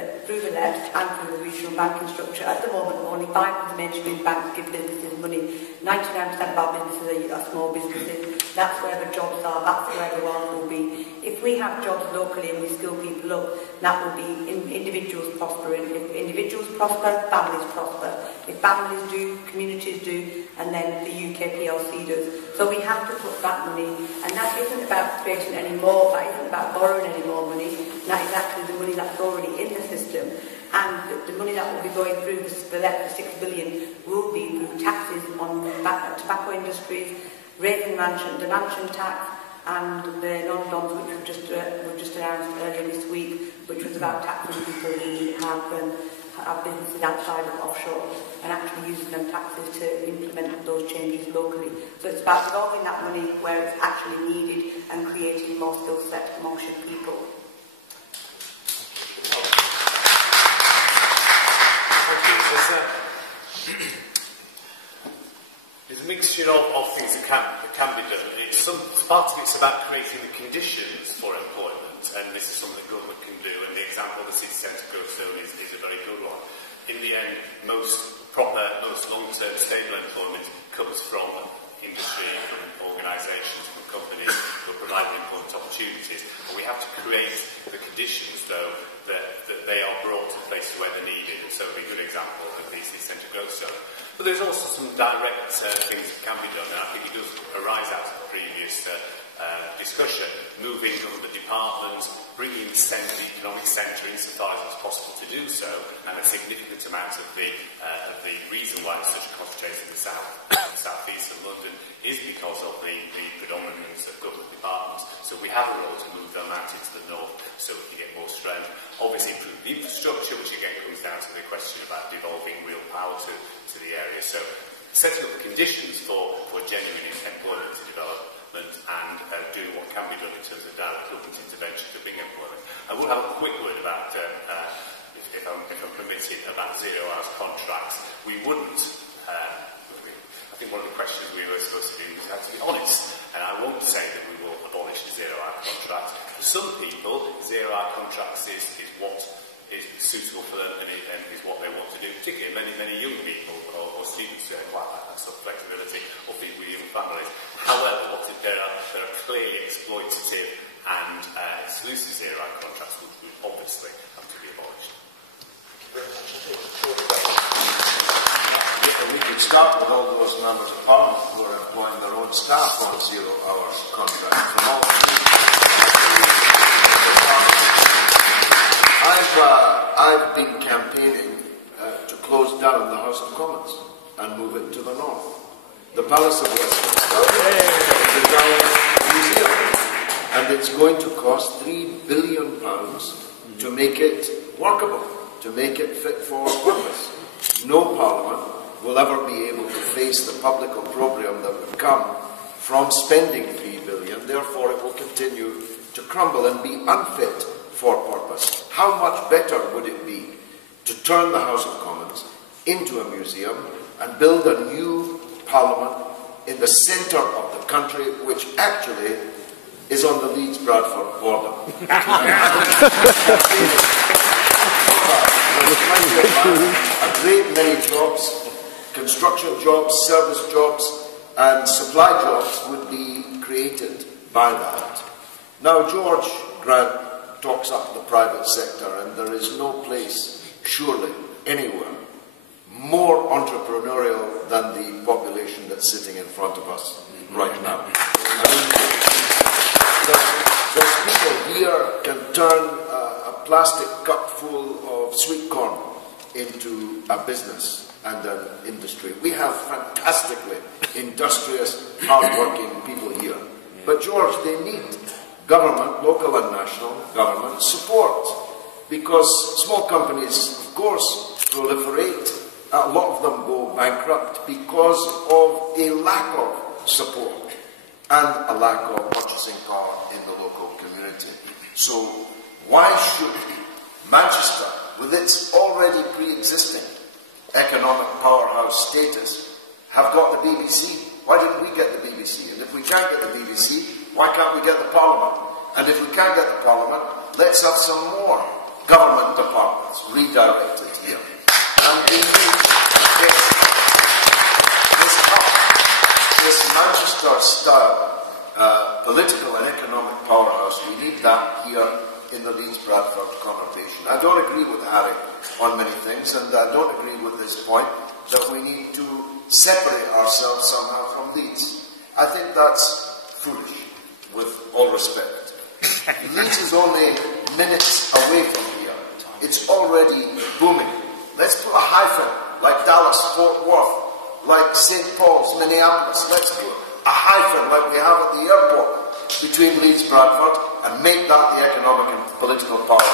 left and through the regional banking structure. At the moment, only 5 of the mainstream banks give businesses money. 99% of our businesses are small businesses. That's where the jobs are. That's where the wealth will be. If we have jobs locally and we skill people up, that will be individuals prospering. If individuals prosper, families prosper. If families do, communities do, and then the UK PLC does. So we have to put that money, and that isn't about creating any more, that isn't about borrowing any more money. That is actually the money that's already in the system, and the money that will be going through the left, the 6 billion, will be through taxes on tobacco industries, raising the mansion tax, and the non-doms, which we've just announced earlier this week, which was about taxing people who have businesses outside of offshore and actually using them taxes to implement those changes locally. So it's about devolving that money where it's actually needed and creating more skill set amongst young people. There's a mixture of things that can be done. Part of it's about creating the conditions for employment, and this is something that government can do, and the example of the city centre growth zone is a very good one. In the end, most long-term stable employment comes from industry, from organisations, from companies who are providing employment opportunities, and we have to create the conditions, though, that they are brought to places where they're needed, and so it'll be a good example of the city centre growth zone. But there's also some direct things that can be done, and I think it does arise out of the previous discussion, moving government departments, bringing the economic centre insofar as it's possible to do so, and a significant amount of the reason why there's such a concentration in the south-east of London is because of the predominance of government departments. So we have a role to move them out into the north so we can get more strength. Obviously improve the infrastructure, which again comes down to the question about devolving real power to the area. So setting up the conditions for genuine employment to development and doing what can be done in terms of direct government intervention to bring employment. I will have a quick word about, if I'm permitted, about zero-hours contracts. We wouldn't, I think one of the questions we were supposed to do was have to be honest, and I won't say that we will abolish the zero-hour contract. For some people, zero-hour contracts is what is suitable for them and is what they want to do, particularly many young people or students who quite like that sort of flexibility, or people with young families. However, there are clearly exploitative and exclusive zero-hour contracts which would obviously have to be abolished. We could start with all those members of Parliament who are employing their own staff on zero-hour contracts. From all I've been campaigning to close down the House of Commons and move it to the north. The Palace of Westminster is a giant museum, and it's going to cost £3 billion to make it workable, to make it fit for purpose. No Parliament will ever be able to face the public opprobrium that would come from spending £3 billion. Therefore, it will continue to crumble and be unfit for purpose. How much better would it be to turn the House of Commons into a museum and build a new Parliament in the centre of the country, which actually is on the Leeds-Bradford border. A great many jobs, construction jobs, service jobs, and supply jobs would be created by that. Now, George Grant talks up the private sector, and there is no place, surely, anywhere, more entrepreneurial than the population that's sitting in front of us right now. I mean, those people here can turn a plastic cup full of sweet corn into a business and an industry. We have fantastically industrious, hard-working people here. But George, they need government, local and national government support, because small companies, of course, proliferate. A lot of them go bankrupt because of a lack of support and a lack of purchasing power in the local community. So why should Manchester, with its already pre-existing economic powerhouse status, have got the BBC? Why didn't we get the BBC? And if we can't get the BBC, why can't we get the Parliament? And if we can't get the Parliament, let's have some more government departments redirected here. And we need this Manchester-style political and economic powerhouse. We need that here in the Leeds-Bradford conurbation. I don't agree with Harry on many things, and I don't agree with this point that we need to separate ourselves somehow from Leeds. I think that's foolish, with all respect. Leeds is only minutes away from here. It's already booming. Let's put a hyphen, like Dallas, Fort Worth, like St. Paul's, Minneapolis. Let's put a hyphen, like we have at the airport, between Leeds, Bradford, and make that the economic and political power.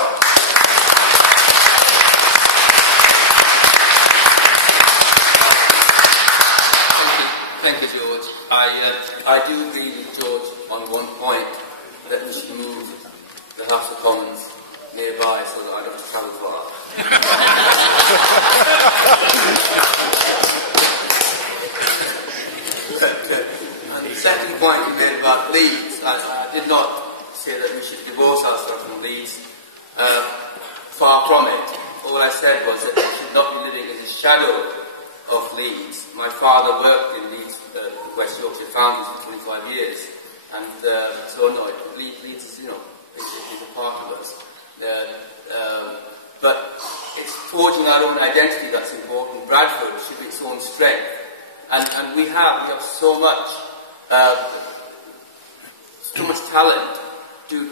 Thank you, George. I do agree with George on one point, that we should move the House of Commons nearby so that I don't have to travel far. And the second point you made about Leeds, I did not say that we should divorce ourselves from Leeds. Far from it. All I said was that we should not be living in the shadow of Leeds. My father worked in Leeds, West Yorkshire Foundries for 25 years, and so no, Leeds is, is a part of us. But it's forging our own identity that's important. Bradford should be its own strength. And we have so much talent to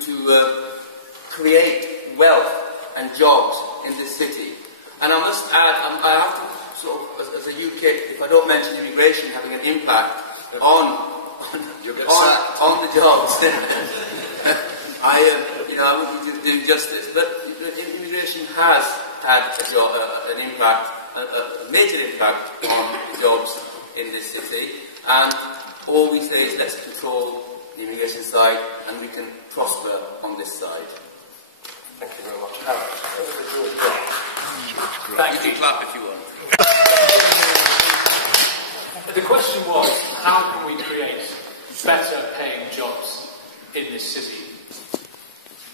create wealth and jobs in this city. And I must add, I have to sort of, as a UK, if I don't mention immigration having an impact on the jobs, I wouldn't do justice. But immigration has had an impact, a major impact on the jobs in this city. And all we say is let's control the immigration side, and we can prosper on this side. Thank you very much. Aaron, you can clap if you want. The question was, how can we create better paying jobs in this city?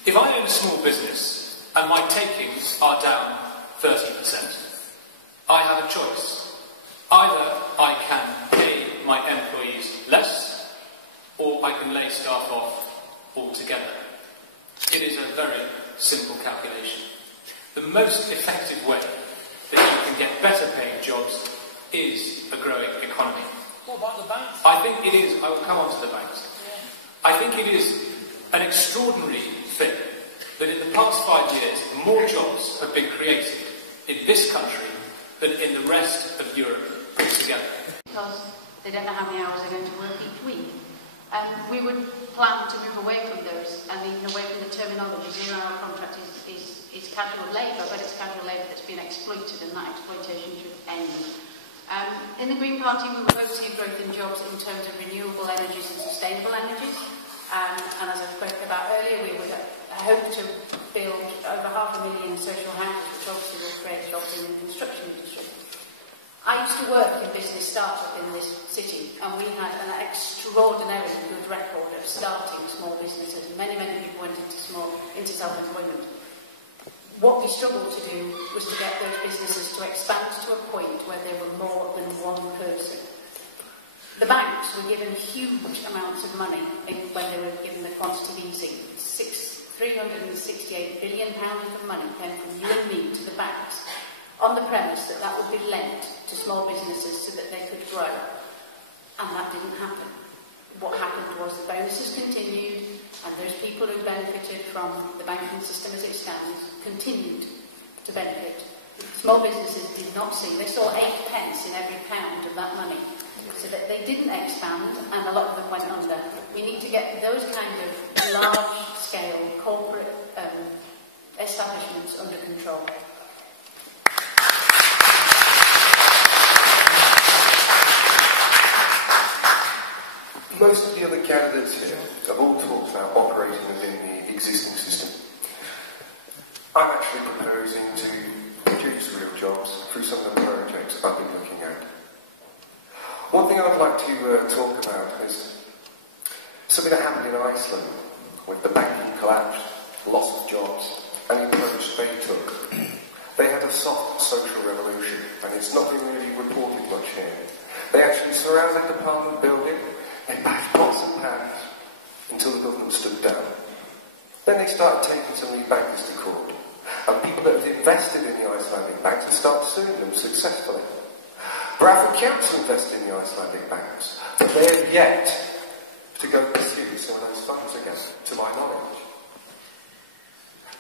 If I own a small business and my takings are down 30%, I have a choice. Either I can pay my employees less, or I can lay staff off altogether. It is a very simple calculation. The most effective way that you can get better paying jobs is a growing economy. What about the banks? I think it is, I will come on to the banks. I think it is an extraordinary thing that in the past 5 years more jobs have been created in this country than in the rest of Europe put together. Because they don't know how many hours they're going to work each week. And we would plan to move away from those, and even away from the terminology. 0-hour contract is casual labour, but it's casual labour that's been exploited, and that exploitation should end. In the Green Party, we will both see growth in jobs in terms of renewable energies and sustainable energies. And as I spoke about earlier, we would hope to build over 500,000 social houses, which obviously will create jobs in the construction industry. I used to work in business startup in this city, and we had an extraordinarily good record of starting small businesses. Many people went into self-employment. What we struggled to do was to get those businesses to expand to a point where they were more than one person. The banks were given huge amounts of money when they were given the quantitative easing. £368 billion of money came from you and me to the banks, on the premise that that would be lent to small businesses so that they could grow. And that didn't happen. What happened was the bonuses continued, and those people who benefited from the banking system as it stands continued to benefit. Small businesses did not see, they saw 8 pence in every pound of that money, so that they didn't expand, and a lot of them went under. We need to get those kind of large-scale corporate establishments under control. Most of the other candidates here have all talked about operating within the existing system. I'm actually proposing to produce real jobs through some of the projects I've been looking at. One thing I'd like to talk about is something that happened in Iceland with the banking collapse, loss of jobs, and the approach they took. They had a soft social revolution, and it's not been really reported much here. They actually surrounded the Parliament building. They bashed pots and pans until the government stood down. Then they started taking some of these bankers to court. And people that had invested in the Icelandic banks had started suing them successfully. Bradford Council invested in the Icelandic banks, but they have yet to go pursue some of those funds again, to my knowledge.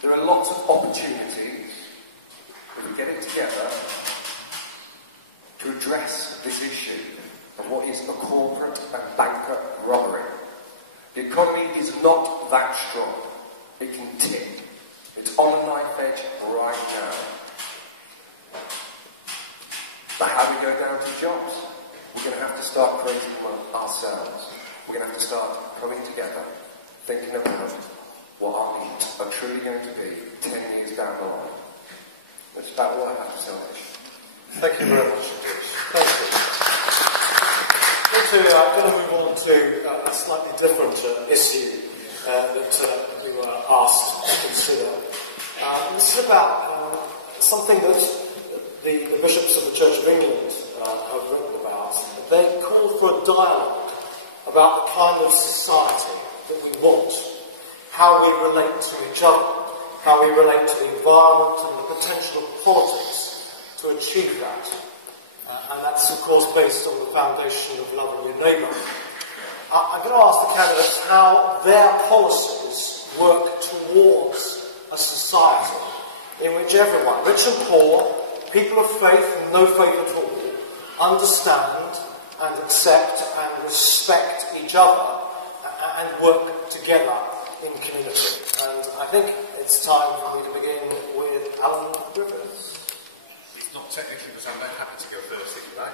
There are lots of opportunities, if we get it together, to address this issue of what is a corporate and banker robbery. The economy is not that strong. It can tip. It's on a knife edge right now. But how do we go down to jobs? We're going to have to start creating them ourselves. We're going to have to start coming together, thinking about what our needs are truly going to be 10 years down the line. That's about all I have to say on this. Thank you very much, Thank you. I'm going to move on to a slightly different issue that we were asked to consider. This is about something that the bishops of the Church of England have written about. They call for a dialogue about the kind of society that we want, how we relate to each other how we relate to the environment and the potential of politics to achieve that. And that's, of course, based on the foundation of loving your neighbour. I'm going to ask the candidates how their policies work towards a society in which everyone, rich and poor, people of faith and no faith at all, understand and accept and respect each other and work together in community. And I think it's time for me to begin with Alan Griffiths. It's not technically, but I'm very happy to go first if you like.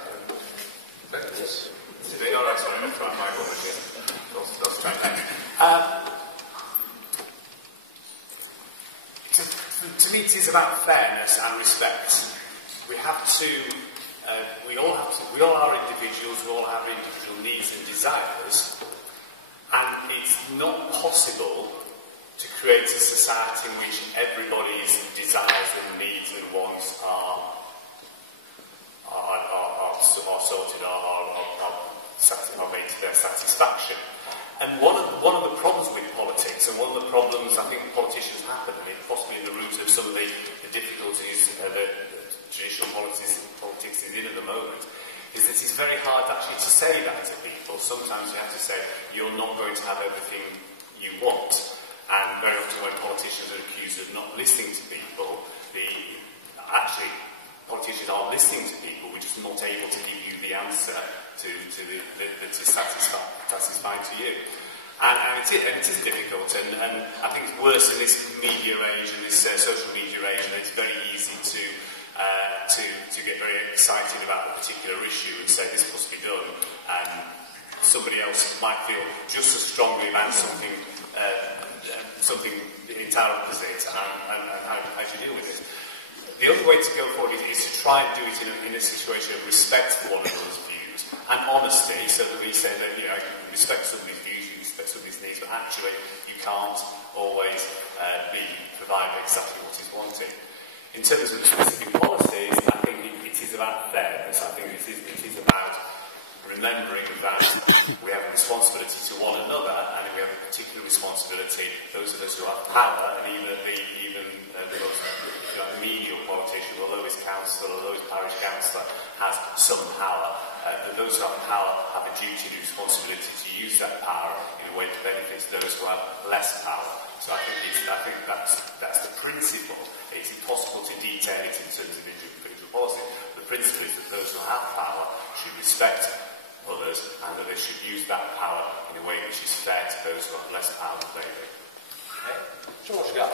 Yes. All right, sorry, I'll try my one here. Let's try that. To me, it is about fairness and respect. We have to. We all are individuals. We all have individual needs and desires, and it's not possible to create a society in which everybody's desires and needs and wants are sorted, are made to their satisfaction. And one of the problems with politics, and one of the problems I think politicians happen, and possibly in the root of some of the difficulties that traditional politics is in at the moment, is that it's very hard actually to say that to people. Sometimes you have to say, you're not going to have everything you want. And very often when politicians are accused of not listening to people, actually politicians are listening to people, we're just not able to give you the answer that is satisfying to you. And it is difficult, and I think it's worse in this media age and this social media age, and it's very easy to get very excited about a particular issue and say this must be done, and somebody else might feel just as strongly about something entirely opposite, and how do you deal with it? The only way to go forward is to try and do it in a situation of respect for one another's views and honesty, so that we say that you respect somebody's views, you respect somebody's needs, but actually you can't always provide exactly what is wanted. In terms of specific policies, I think it is about fairness. I think it is about remembering that we have a responsibility to one another, and we have a particular responsibility, those of us who have power, and even the most menial politician, or lowest councillor, or lowest parish councillor, has some power. Those who have power have a duty and responsibility to use that power in a way that benefits those who have less power. So I think that's the principle. It's impossible to detail it in terms of individual policy. The principle is that those who have power should respect others, and that they should use that power in a way which is fair to those who have less power than they do. Okay. George, go.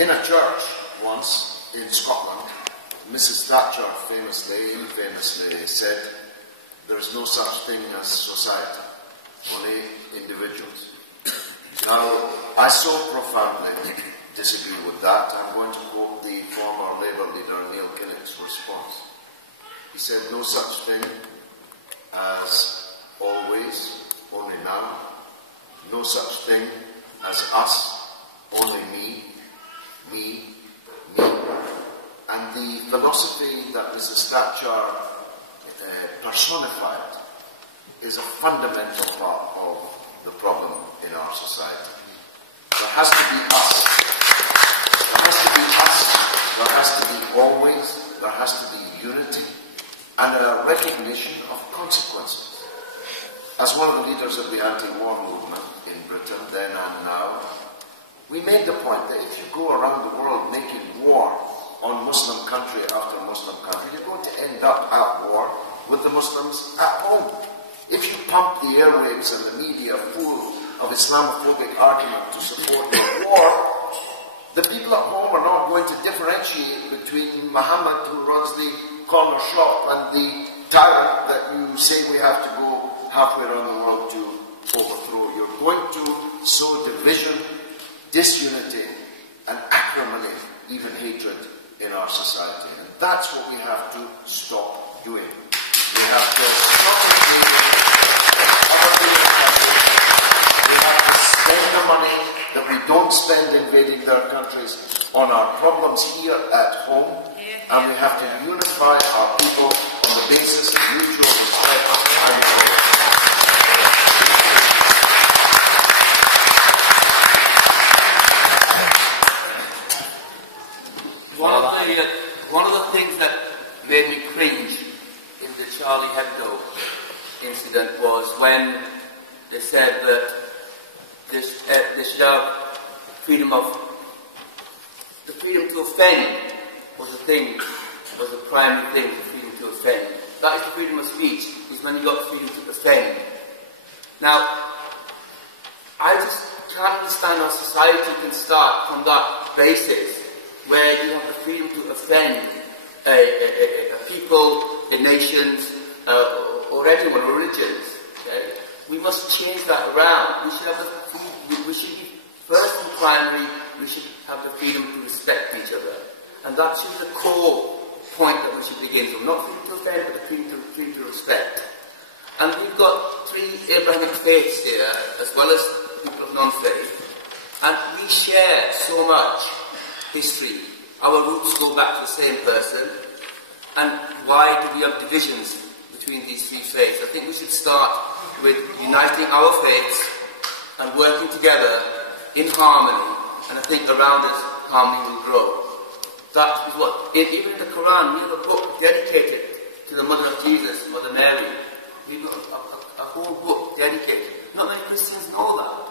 In a church once in Scotland, Mrs. Thatcher infamously said, "There is no such thing as society, only individuals." Now, I so profoundly disagree with that. I'm going to quote the former Labour leader Neil Kinnock's response. He said, "No such thing as always, only now. No such thing as us, only me, me, me." And the philosophy that Mrs. Thatcher personified is a fundamental part of the problem in our society. There has to be us. There has to be us. There has to be always. There has to be unity and a recognition of consequences. As one of the leaders of the anti-war movement in Britain, then and now, we made the point that if you go around the world making war on Muslim country after Muslim country, you're going to end up at war with the Muslims at home. If you pump the airwaves and the media full of Islamophobic argument to support the war, the people at home are not going to differentiate between Muhammad, who runs the corner shop, and the tyrant that you say we have to go halfway around the world to overthrow. You're going to sow division, disunity, and acrimony, even hatred in our society. And that's what we have to stop doing. We have to stop doing other people's countries. We have to spend the money that we don't spend invading their countries on our problems here at home. And we have to unify our people on the basis of mutual respect and incident was when they said that they should have the freedom to offend was the primary thing, the freedom to offend. That is the freedom of speech, is when you got the freedom to offend. Now, I just can't understand how society can start from that basis, where you have the freedom to offend a people, nations, or anyone, or religions. Okay? We must change that around. We should be first and primary. We should have the freedom to respect each other, and that should be the core point that we should begin from. Not freedom to offend, but the freedom to respect. And we've got 3 Abrahamic faiths here, as well as people of non-faith, and we share so much history. Our roots go back to the same person. And why do we have divisions between these 3 faiths? I think we should start with uniting our faiths and working together in harmony. And I think around us, harmony will grow. That is what, even in the Quran, we have a book dedicated to the mother of Jesus, Mother Mary. We've got a whole book dedicated. Not many Christians know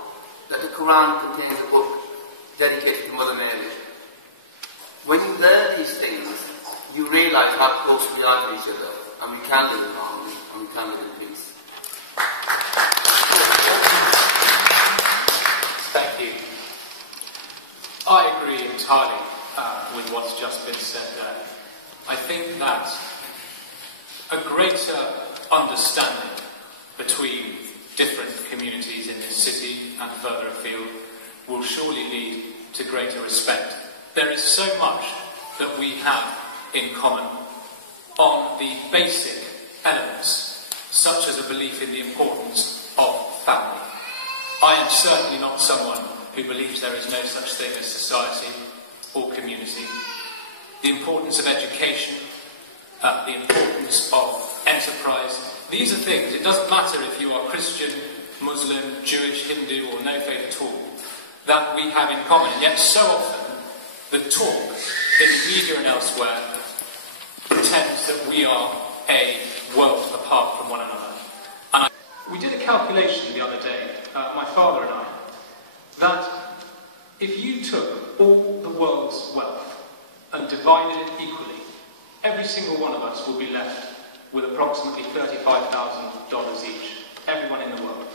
that the Quran contains a book dedicated to Mother Mary. When you learn these things, you realise how close we are to each other, and we can live in harmony, and we can live in peace. Thank you. I agree entirely with what's just been said there. I think that a greater understanding between different communities in this city and further afield will surely lead to greater respect. There is so much that we have in common on the basic elements, such as a belief in the importance of family. I am certainly not someone who believes there is no such thing as society or community. The importance of education, the importance of enterprise, these are things, it doesn't matter if you are Christian, Muslim, Jewish, Hindu or no faith at all, that we have in common. And yet so often the talk in the media and elsewhere pretends that we are a world apart from one another. And we did a calculation the other day, my father and I, that if you took all the world's wealth and divided it equally, every single one of us will be left with approximately $35,000 each, everyone in the world.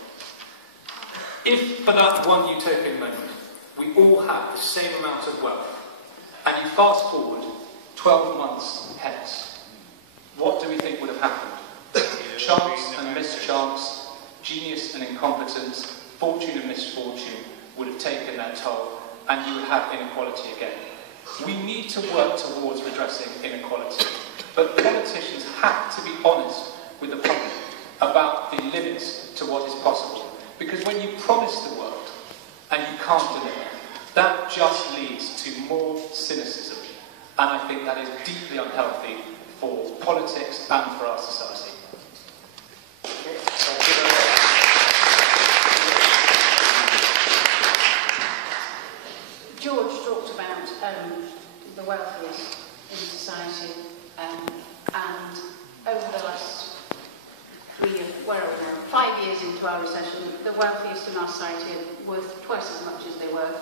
If for that one utopian moment we all had the same amount of wealth, and you fast forward 12 months hence, what do we think would have happened? Chance and mischance, genius and incompetence, fortune and misfortune would have taken their toll, and you would have inequality again. We need to work towards redressing inequality, but politicians have to be honest with the public about the limits to what is possible. Because when you promise the world and you can't deliver, that just leads to more cynicism. And I think that is deeply unhealthy for politics and for our society. George talked about the wealthiest in society, and over the last 5 years into our recession, the wealthiest in our society are worth twice as much as they were,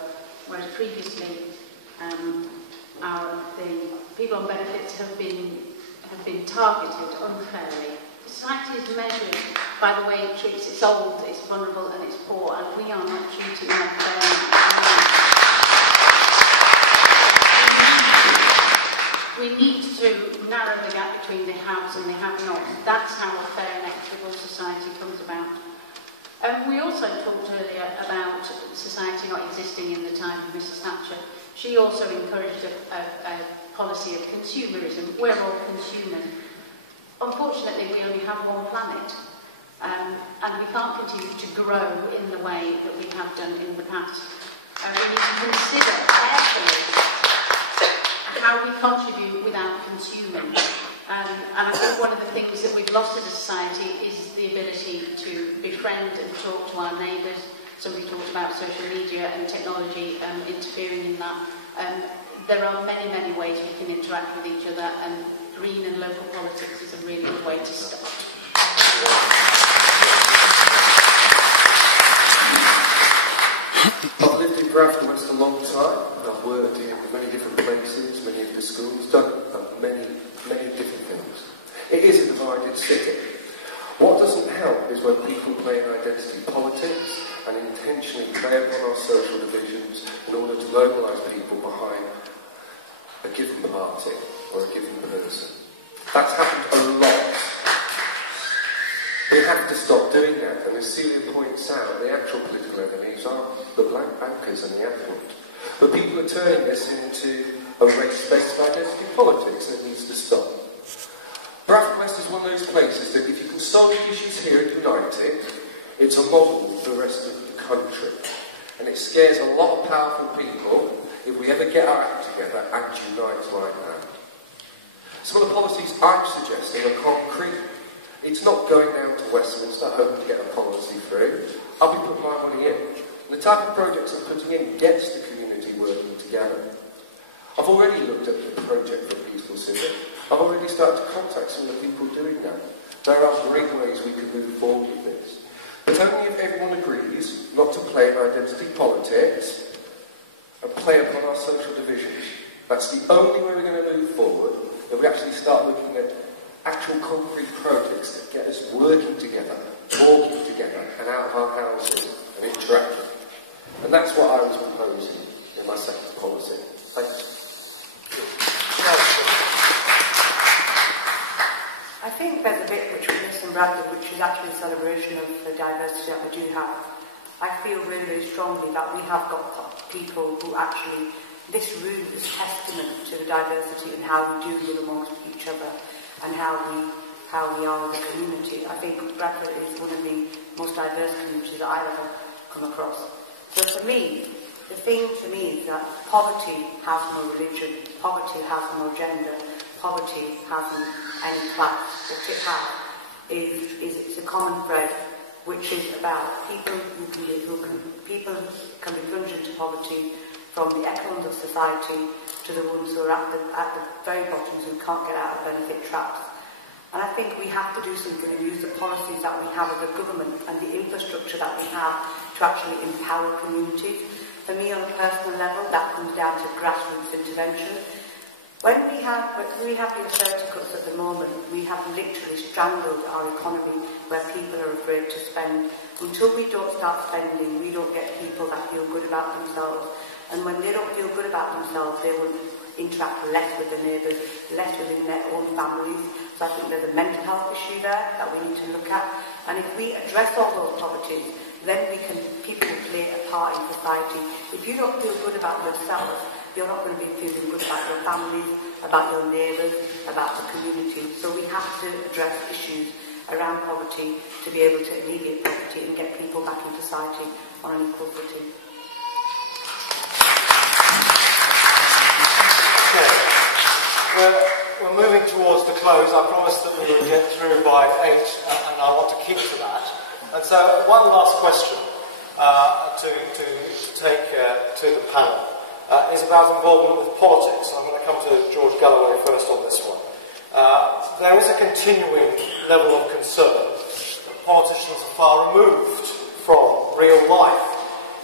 whereas previously the people on benefits have been targeted unfairly. Society is measured by the way it treats its old, its vulnerable and its poor, and we are not treating them fairly. We need to narrow the gap between the haves and the have-nots. That's how a fair and equitable society comes about. We also talked earlier about society not existing in the time of Mrs. Thatcher. She also encouraged a policy of consumerism. We're all consumers. Unfortunately, we only have one planet, and we can't continue to grow in the way that we have done in the past. We need to consider carefully how we contribute without consuming. And I think one of the things that we've lost as a society is the ability to befriend and talk to our neighbours. Somebody talked about social media and technology interfering in that. There are many, many ways we can interact with each other, and green and local politics is a really good way to start. places, many of the schools, done many different things. It is a divided city. What doesn't help is when people play in identity politics and intentionally play upon our social divisions in order to mobilise people behind a given party or a given person. That's happened a lot. We have to stop doing that, and as Celia points out, the actual political enemies are the black bankers and the affluent. But people are turning this into a race-based identity politics that needs to stop. Bradford West is one of those places that if you can solve issues here and unite it, it's a model for the rest of the country. And it scares a lot of powerful people if we ever get our act together and unite like that. Some of the policies I'm suggesting are concrete. It's not going down to Westminster hoping to get a policy through. I'll be putting my money in. And the type of projects I'm putting in gets the community working together. I've already looked at the project for Peaceful City. I've already started to contact some of the people doing that. There are great ways we can move forward with this. But only if everyone agrees not to play in identity politics and play upon our social divisions. That's the only way we're going to move forward, if we actually start looking at actual concrete projects that get us working together, talking together, and out of our houses and interacting. And that's what I was proposing in my second policy. Thanks. I think there's a bit which we miss in Bradford, which is actually a celebration of the diversity that we do have. I feel really, really strongly that we have got people who actually, this room is testament to the diversity and how we do live amongst each other and how we are as a community. I think Bradford is one of the most diverse communities that I've ever come across. So for me, the thing to me is that poverty has no religion, poverty has no gender, poverty hasn't any class. What it has is it's a common thread, which is about people people can be plunged into poverty, from the echelons of society to the ones who are at the very bottoms who can't get out of benefit traps. And I think we have to do something and use the policies that we have as a government and the infrastructure that we have to actually empower communities. For me, on a personal level, that comes down to grassroots intervention. When we have the austerity cuts at the moment, we have literally strangled our economy where people are afraid to spend. Until we don't start spending, we don't get people that feel good about themselves. And when they don't feel good about themselves, they will interact less with their neighbours, less within their own families. So I think there's a mental health issue there that we need to look at. And if we address all those poverties, then people will play a part in society. If you don't feel good about yourself, you're not going to be feeling good about your family, about your neighbours, about the community. So we have to address issues around poverty to be able to alleviate poverty and get people back in society on an equal footing. We're moving towards the close. I promised that we would get through by 8, and I want to keep to that. And so, one last question to take to the panel is about involvement with politics. I'm going to come to George Galloway first on this one. There is a continuing level of concern that politicians are far removed from real life.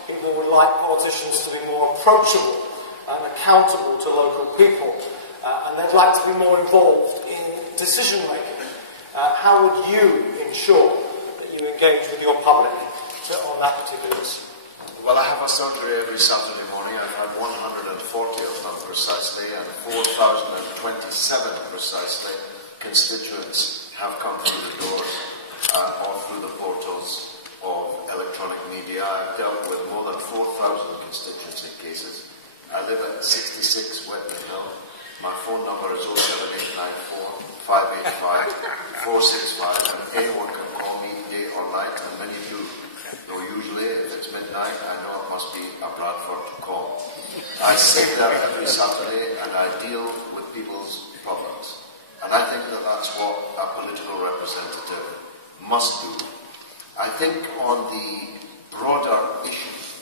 People would like politicians to be more approachable and accountable to local people. And they'd like to be more involved in decision-making. How would you ensure that you engage with your public on that particular issue? Well, I have a surgery every Saturday morning. I've had 140 of them precisely, and 4,027 precisely constituents have come through the doors or through the portals of electronic media. I've dealt with more than 4,000 constituency cases. I live at 66 Wetland Hill. My phone number is 07894 585 465, and anyone can call me day or night, and many do. Though usually, if it's midnight, I know it must be a Bradford call. I sit there every Saturday and I deal with people's problems. And I think that that's what a political representative must do. I think on the broader issues,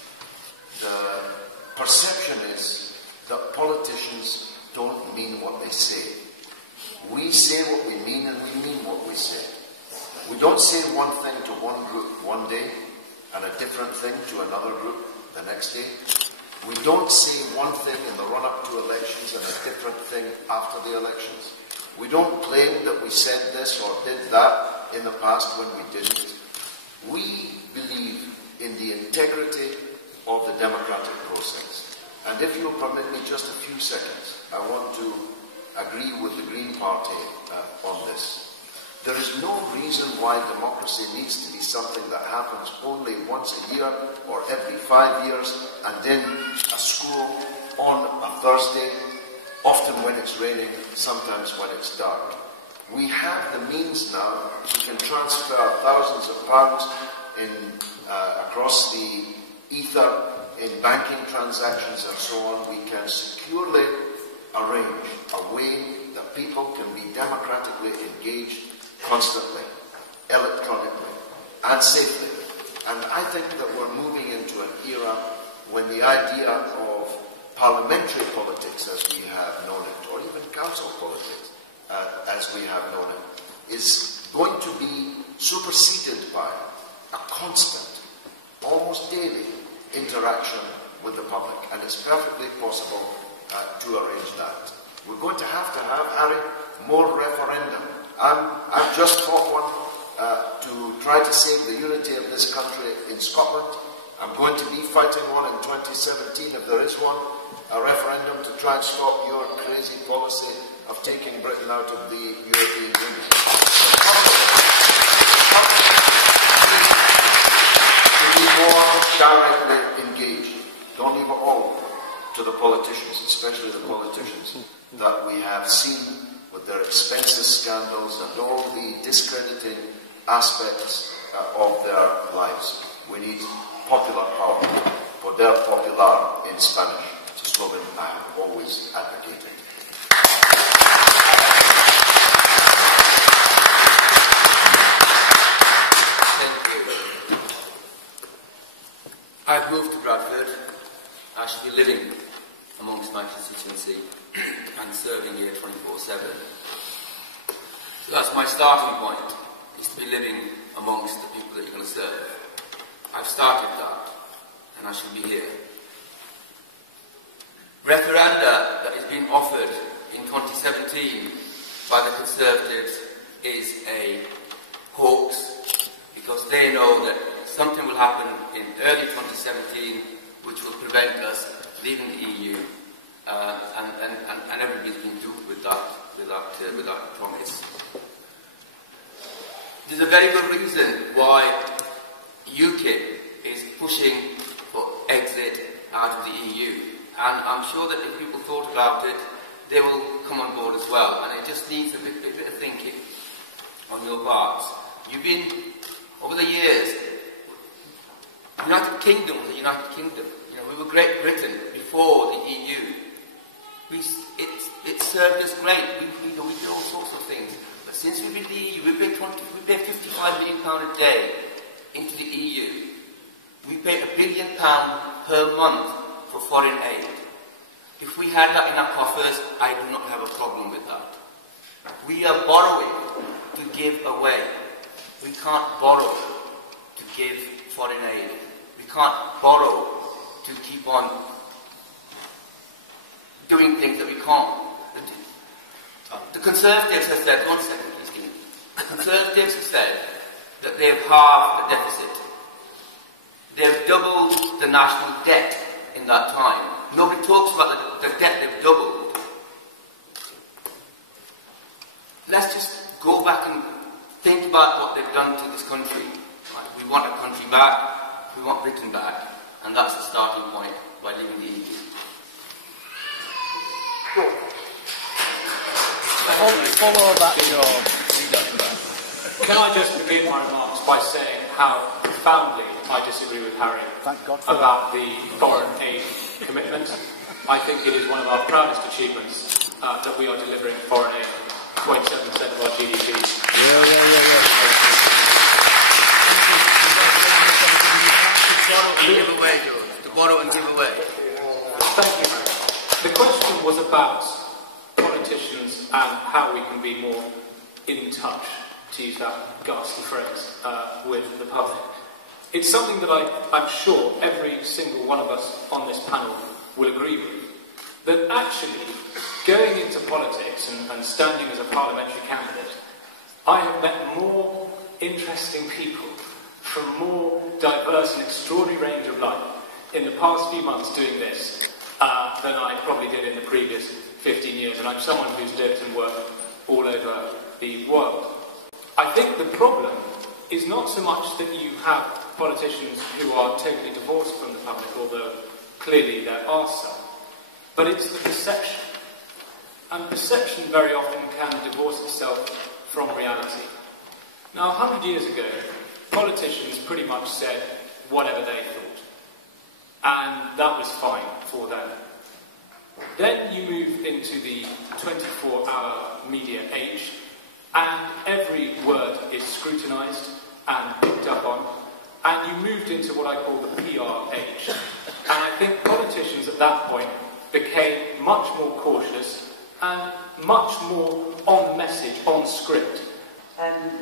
the perception is that politicians don't mean what they say. We say what we mean and we mean what we say. We don't say one thing to one group one day and a different thing to another group the next day. We don't say one thing in the run-up to elections and a different thing after the elections. We don't claim that we said this or did that in the past when we didn't. We believe in the integrity of the democratic process. And if you'll permit me just a few seconds, I want to agree with the Green Party on this. There is no reason why democracy needs to be something that happens only once a year or every 5 years and in a school on a Thursday, often when it's raining, sometimes when it's dark. We have the means now. We can transfer thousands of pounds across the ether in banking transactions and so on. We can securely arrange a way that people can be democratically engaged constantly, electronically, and safely. And I think that we're moving into an era when the idea of parliamentary politics as we have known it, or even council politics as we have known it, is going to be superseded by a constant, almost daily interaction with the public. And it's perfectly possible to arrange that. We're going to have, Harry, more referendum. I've just fought one to try to save the unity of this country in Scotland. I'm going to be fighting one in 2017, if there is one, a referendum to try and stop your crazy policy of taking Britain out of the European Union. To be more directly engaged. Don't leave it all to the politicians, especially the politicians that we have seen with their expenses scandals and all the discrediting aspects of their lives. We need popular power, poder popular in Spanish. It's a slogan I have always advocated. Thank you. I've moved to Bradford. I should be living amongst my constituency and serving here 24/7. So that's my starting point, is to be living amongst the people that you're going to serve. I've started that, and I should be here. Referenda that is being offered in 2017 by the Conservatives is a hoax, because they know that something will happen in early 2017 which will prevent us leaving the EU, and everybody's been duped with that promise. There's a very good reason why UKIP is pushing for exit out of the EU, and I'm sure that if people thought about it, they will come on board as well, and it just needs a bit of thinking on your parts. You've been, over the years, United Kingdom was the United Kingdom. You know, we were Great Britain before the EU. It served us great. We did all sorts of things. But since we've been in the EU, we pay £55 million a day into the EU. We pay £1 billion per month for foreign aid. If we had that in our coffers, I do not have a problem with that. We are borrowing to give away. We can't borrow to give foreign aid. We can't borrow to keep on doing things that we can't. The Conservatives have said, one second please, give me. The Conservatives have said that they have halved the deficit. They have doubled the national debt in that time. Nobody talks about the debt they've doubled. Let's just go back and think about what they've done to this country. Right? We want a country back, we want Britain back, and that's the starting point by leaving the EU. Follow that job. Can I just begin my remarks by saying how profoundly I disagree with Harry about the foreign aid commitment. I think it is one of our proudest achievements that we are delivering foreign aid, 0.7% of our GDP. To borrow and give away. Thank you. The question was about politicians and how we can be more in touch, to use that ghastly phrase, with the public. It's something that I'm sure every every single one of us on this panel will agree with, that actually going into politics and standing as a parliamentary candidate, I have met more interesting people from more diverse and extraordinary range of life in the past few months doing this than I probably did in the previous 15 years, and I'm someone who's lived and worked all over the world. I think the problem is not so much that you have politicians who are totally divorced from the public, although clearly there are some, but it's the perception. And perception very often can divorce itself from reality. Now, 100 years ago, politicians pretty much said whatever they thought, and that was fine for them. Then you move into the 24-hour media age, and every word is scrutinised and picked up on, and you moved into what I call the PR age. And I think politicians at that point became much more cautious and much more on message, on script.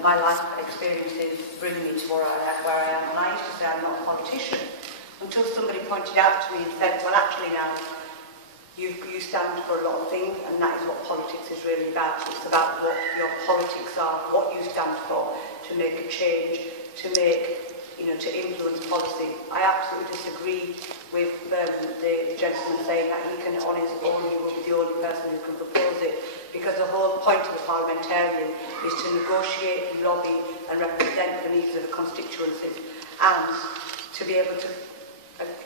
My life experiences bring me to where I am, and I used to say I'm not a politician until somebody pointed out to me and said, well, actually now, you stand for a lot of things, and that is what politics is really about. It's about what your politics are, what you stand for, to make a change, to make, to influence policy. I absolutely disagree with the gentleman saying that he can, on his own, he will be the only person who can propose it, because the whole point of a parliamentarian is to negotiate, lobby, and represent the needs of the constituencies, and to be able to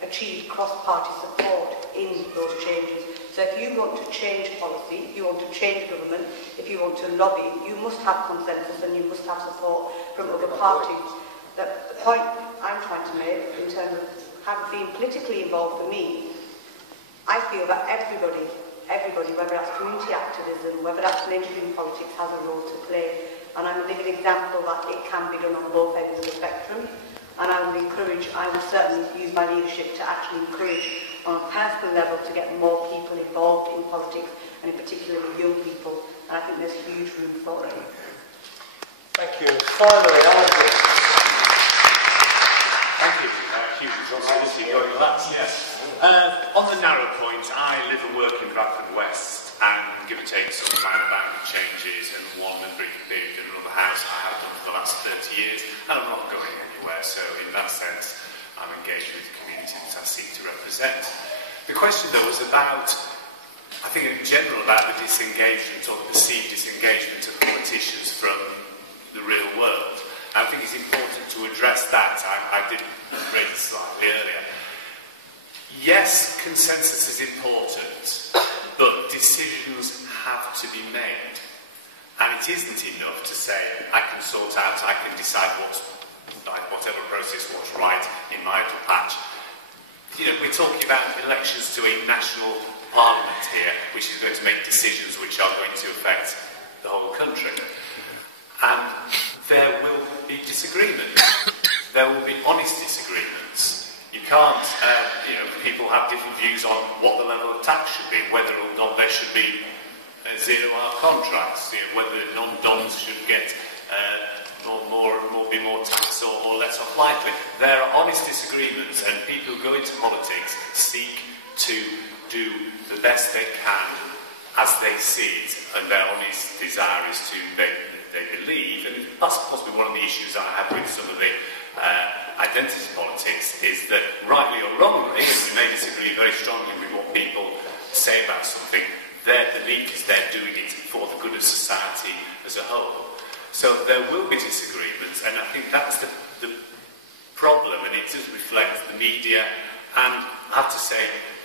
achieve cross-party support in those changes. So if you want to change policy, if you want to change government, if you want to lobby, you must have consensus and you must have support from other parties. The point I'm trying to make in terms of having been politically involved for me, I feel that everybody, whether that's community activism, whether that's mainstream politics, has a role to play. And I'm a living example that it can be done on both ends of the spectrum. And I will certainly use my leadership to actually encourage on a personal level to get more people involved in politics, and in particular young people. And I think there's huge room for it. Thank you. Finally, Andrew. Thank you. Huge responsibility going last. Yes. On the narrow point, I live and work in Bradford West, and give or take some minor boundary changes and one and brief period in another house I have done for the last 30 years, and I'm not going anywhere. So in that sense, I'm engaged with the community that I seek to represent. The question, though, was about, I think in general, about the disengagement or the perceived disengagement of politicians from the real world. And I think it's important to address that. I did raise it slightly earlier. Yes, consensus is important, but decisions have to be made. And it isn't enough to say, I can sort out, I can decide what's right, whatever process, what's right in my little patch. We're talking about elections to a national parliament here, which is going to make decisions which are going to affect the whole country. And there will be disagreements. There will be honest disagreements. You can't, people have different views on what the level of tax should be, whether or not there should be zero-hour contracts, whether non-DOMs should get be more tax or less off lightly. There are honest disagreements, and people who go into politics seek to do the best they can as they see it, and their honest desire is to, they believe, and that's possibly one of the issues I have with some of the identity politics, is that rightly or wrongly, we may disagree very strongly with what people say about something, their belief is they're doing it for the good of society as a whole. So there will be disagreements, and I think that's the problem, and it does reflect the media, and I have to say,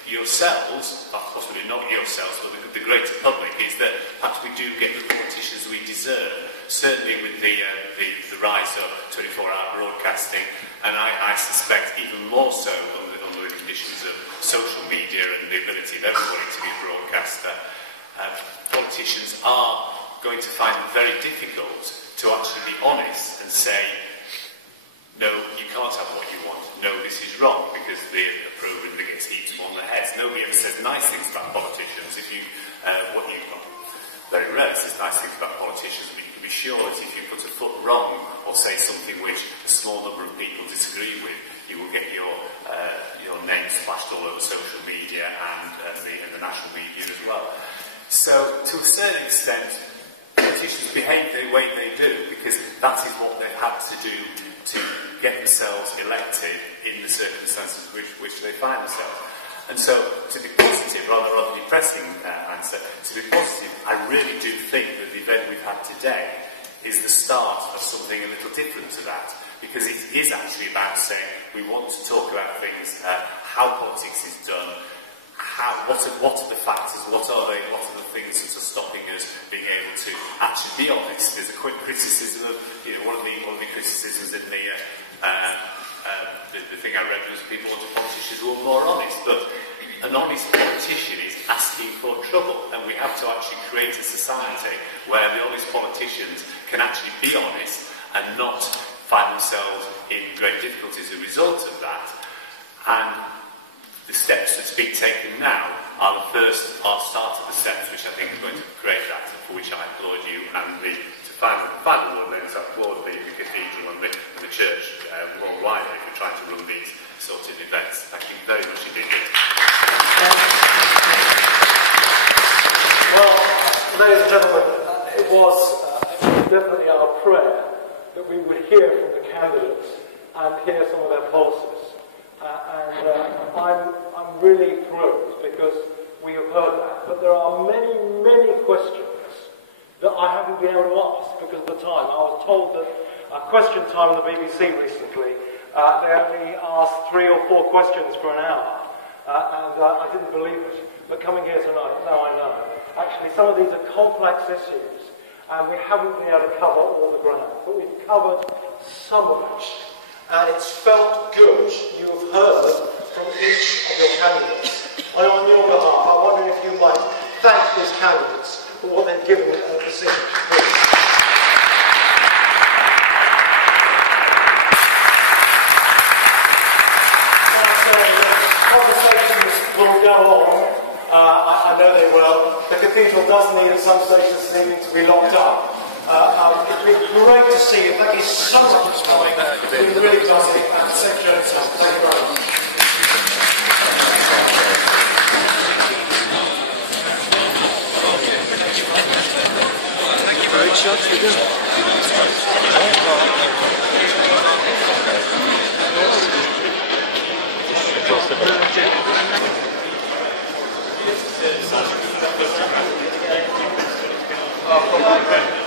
yourselves, possibly not yourselves, but the greater public, is that perhaps we do get the politicians we deserve. Certainly with the rise of 24-hour broadcasting, and I suspect even more so under the conditions of social media and the ability of everybody to be a broadcaster, politicians are going to find it very difficult to actually be honest and say, no, you can't have what you want. No, this is wrong, because they approve and they get heaps on their heads. Nobody ever says nice things about politicians. If you, what you've got, very rare says nice things about politicians, but you can be sure that if you put a foot wrong or say something which a small number of people disagree with, you will get your all over social media and the national media as well. So, to a certain extent, politicians behave the way they do because that is what they've had to do to get themselves elected in the circumstances which they find themselves. And so, to be positive, rather than depressing answer, to be positive, I really do think that the event we've had today is the start of something a little different to that, because it is actually about saying we want to talk about things, how politics is done, what are the factors, what are the things that are stopping us being able to actually be honest. There's a quick criticism of, one of the criticisms in the thing I read was people wanted politicians who were more honest, but an honest politician is asking for trouble, and we have to actually create a society where the honest politicians can actually be honest and not find themselves in great difficulties as a result of that. And the steps that's being taken now are the start of the steps which I think are going to create that, for which I applaud you, and to find the final word then is I applaud the cathedral and the church worldwide for trying to run these sorts of events. Thank you very much indeed. Well, ladies and gentlemen, it was definitely our prayer that we would hear from the candidates and hear some of their policies. I'm really thrilled because we have heard that. But there are many, many questions that I haven't been able to ask because of the time. I was told that question time on the BBC recently, they only asked 3 or 4 questions for an hour. And I didn't believe it. But coming here tonight, now I know. Actually, some of these are complex issues, and we haven't been able to cover all the ground. But we've covered some of it. And it's felt good. You have heard from each of your candidates. And on your behalf, I wonder if you might thank these candidates for what they've given this evening. Conversations will go on. I know they will. The cathedral does need at some stage this evening to be locked up. It'd be great to see you. Thank you so much for coming. It's been really exciting. And St. John's, thank you very much. Thank you very much. Oh,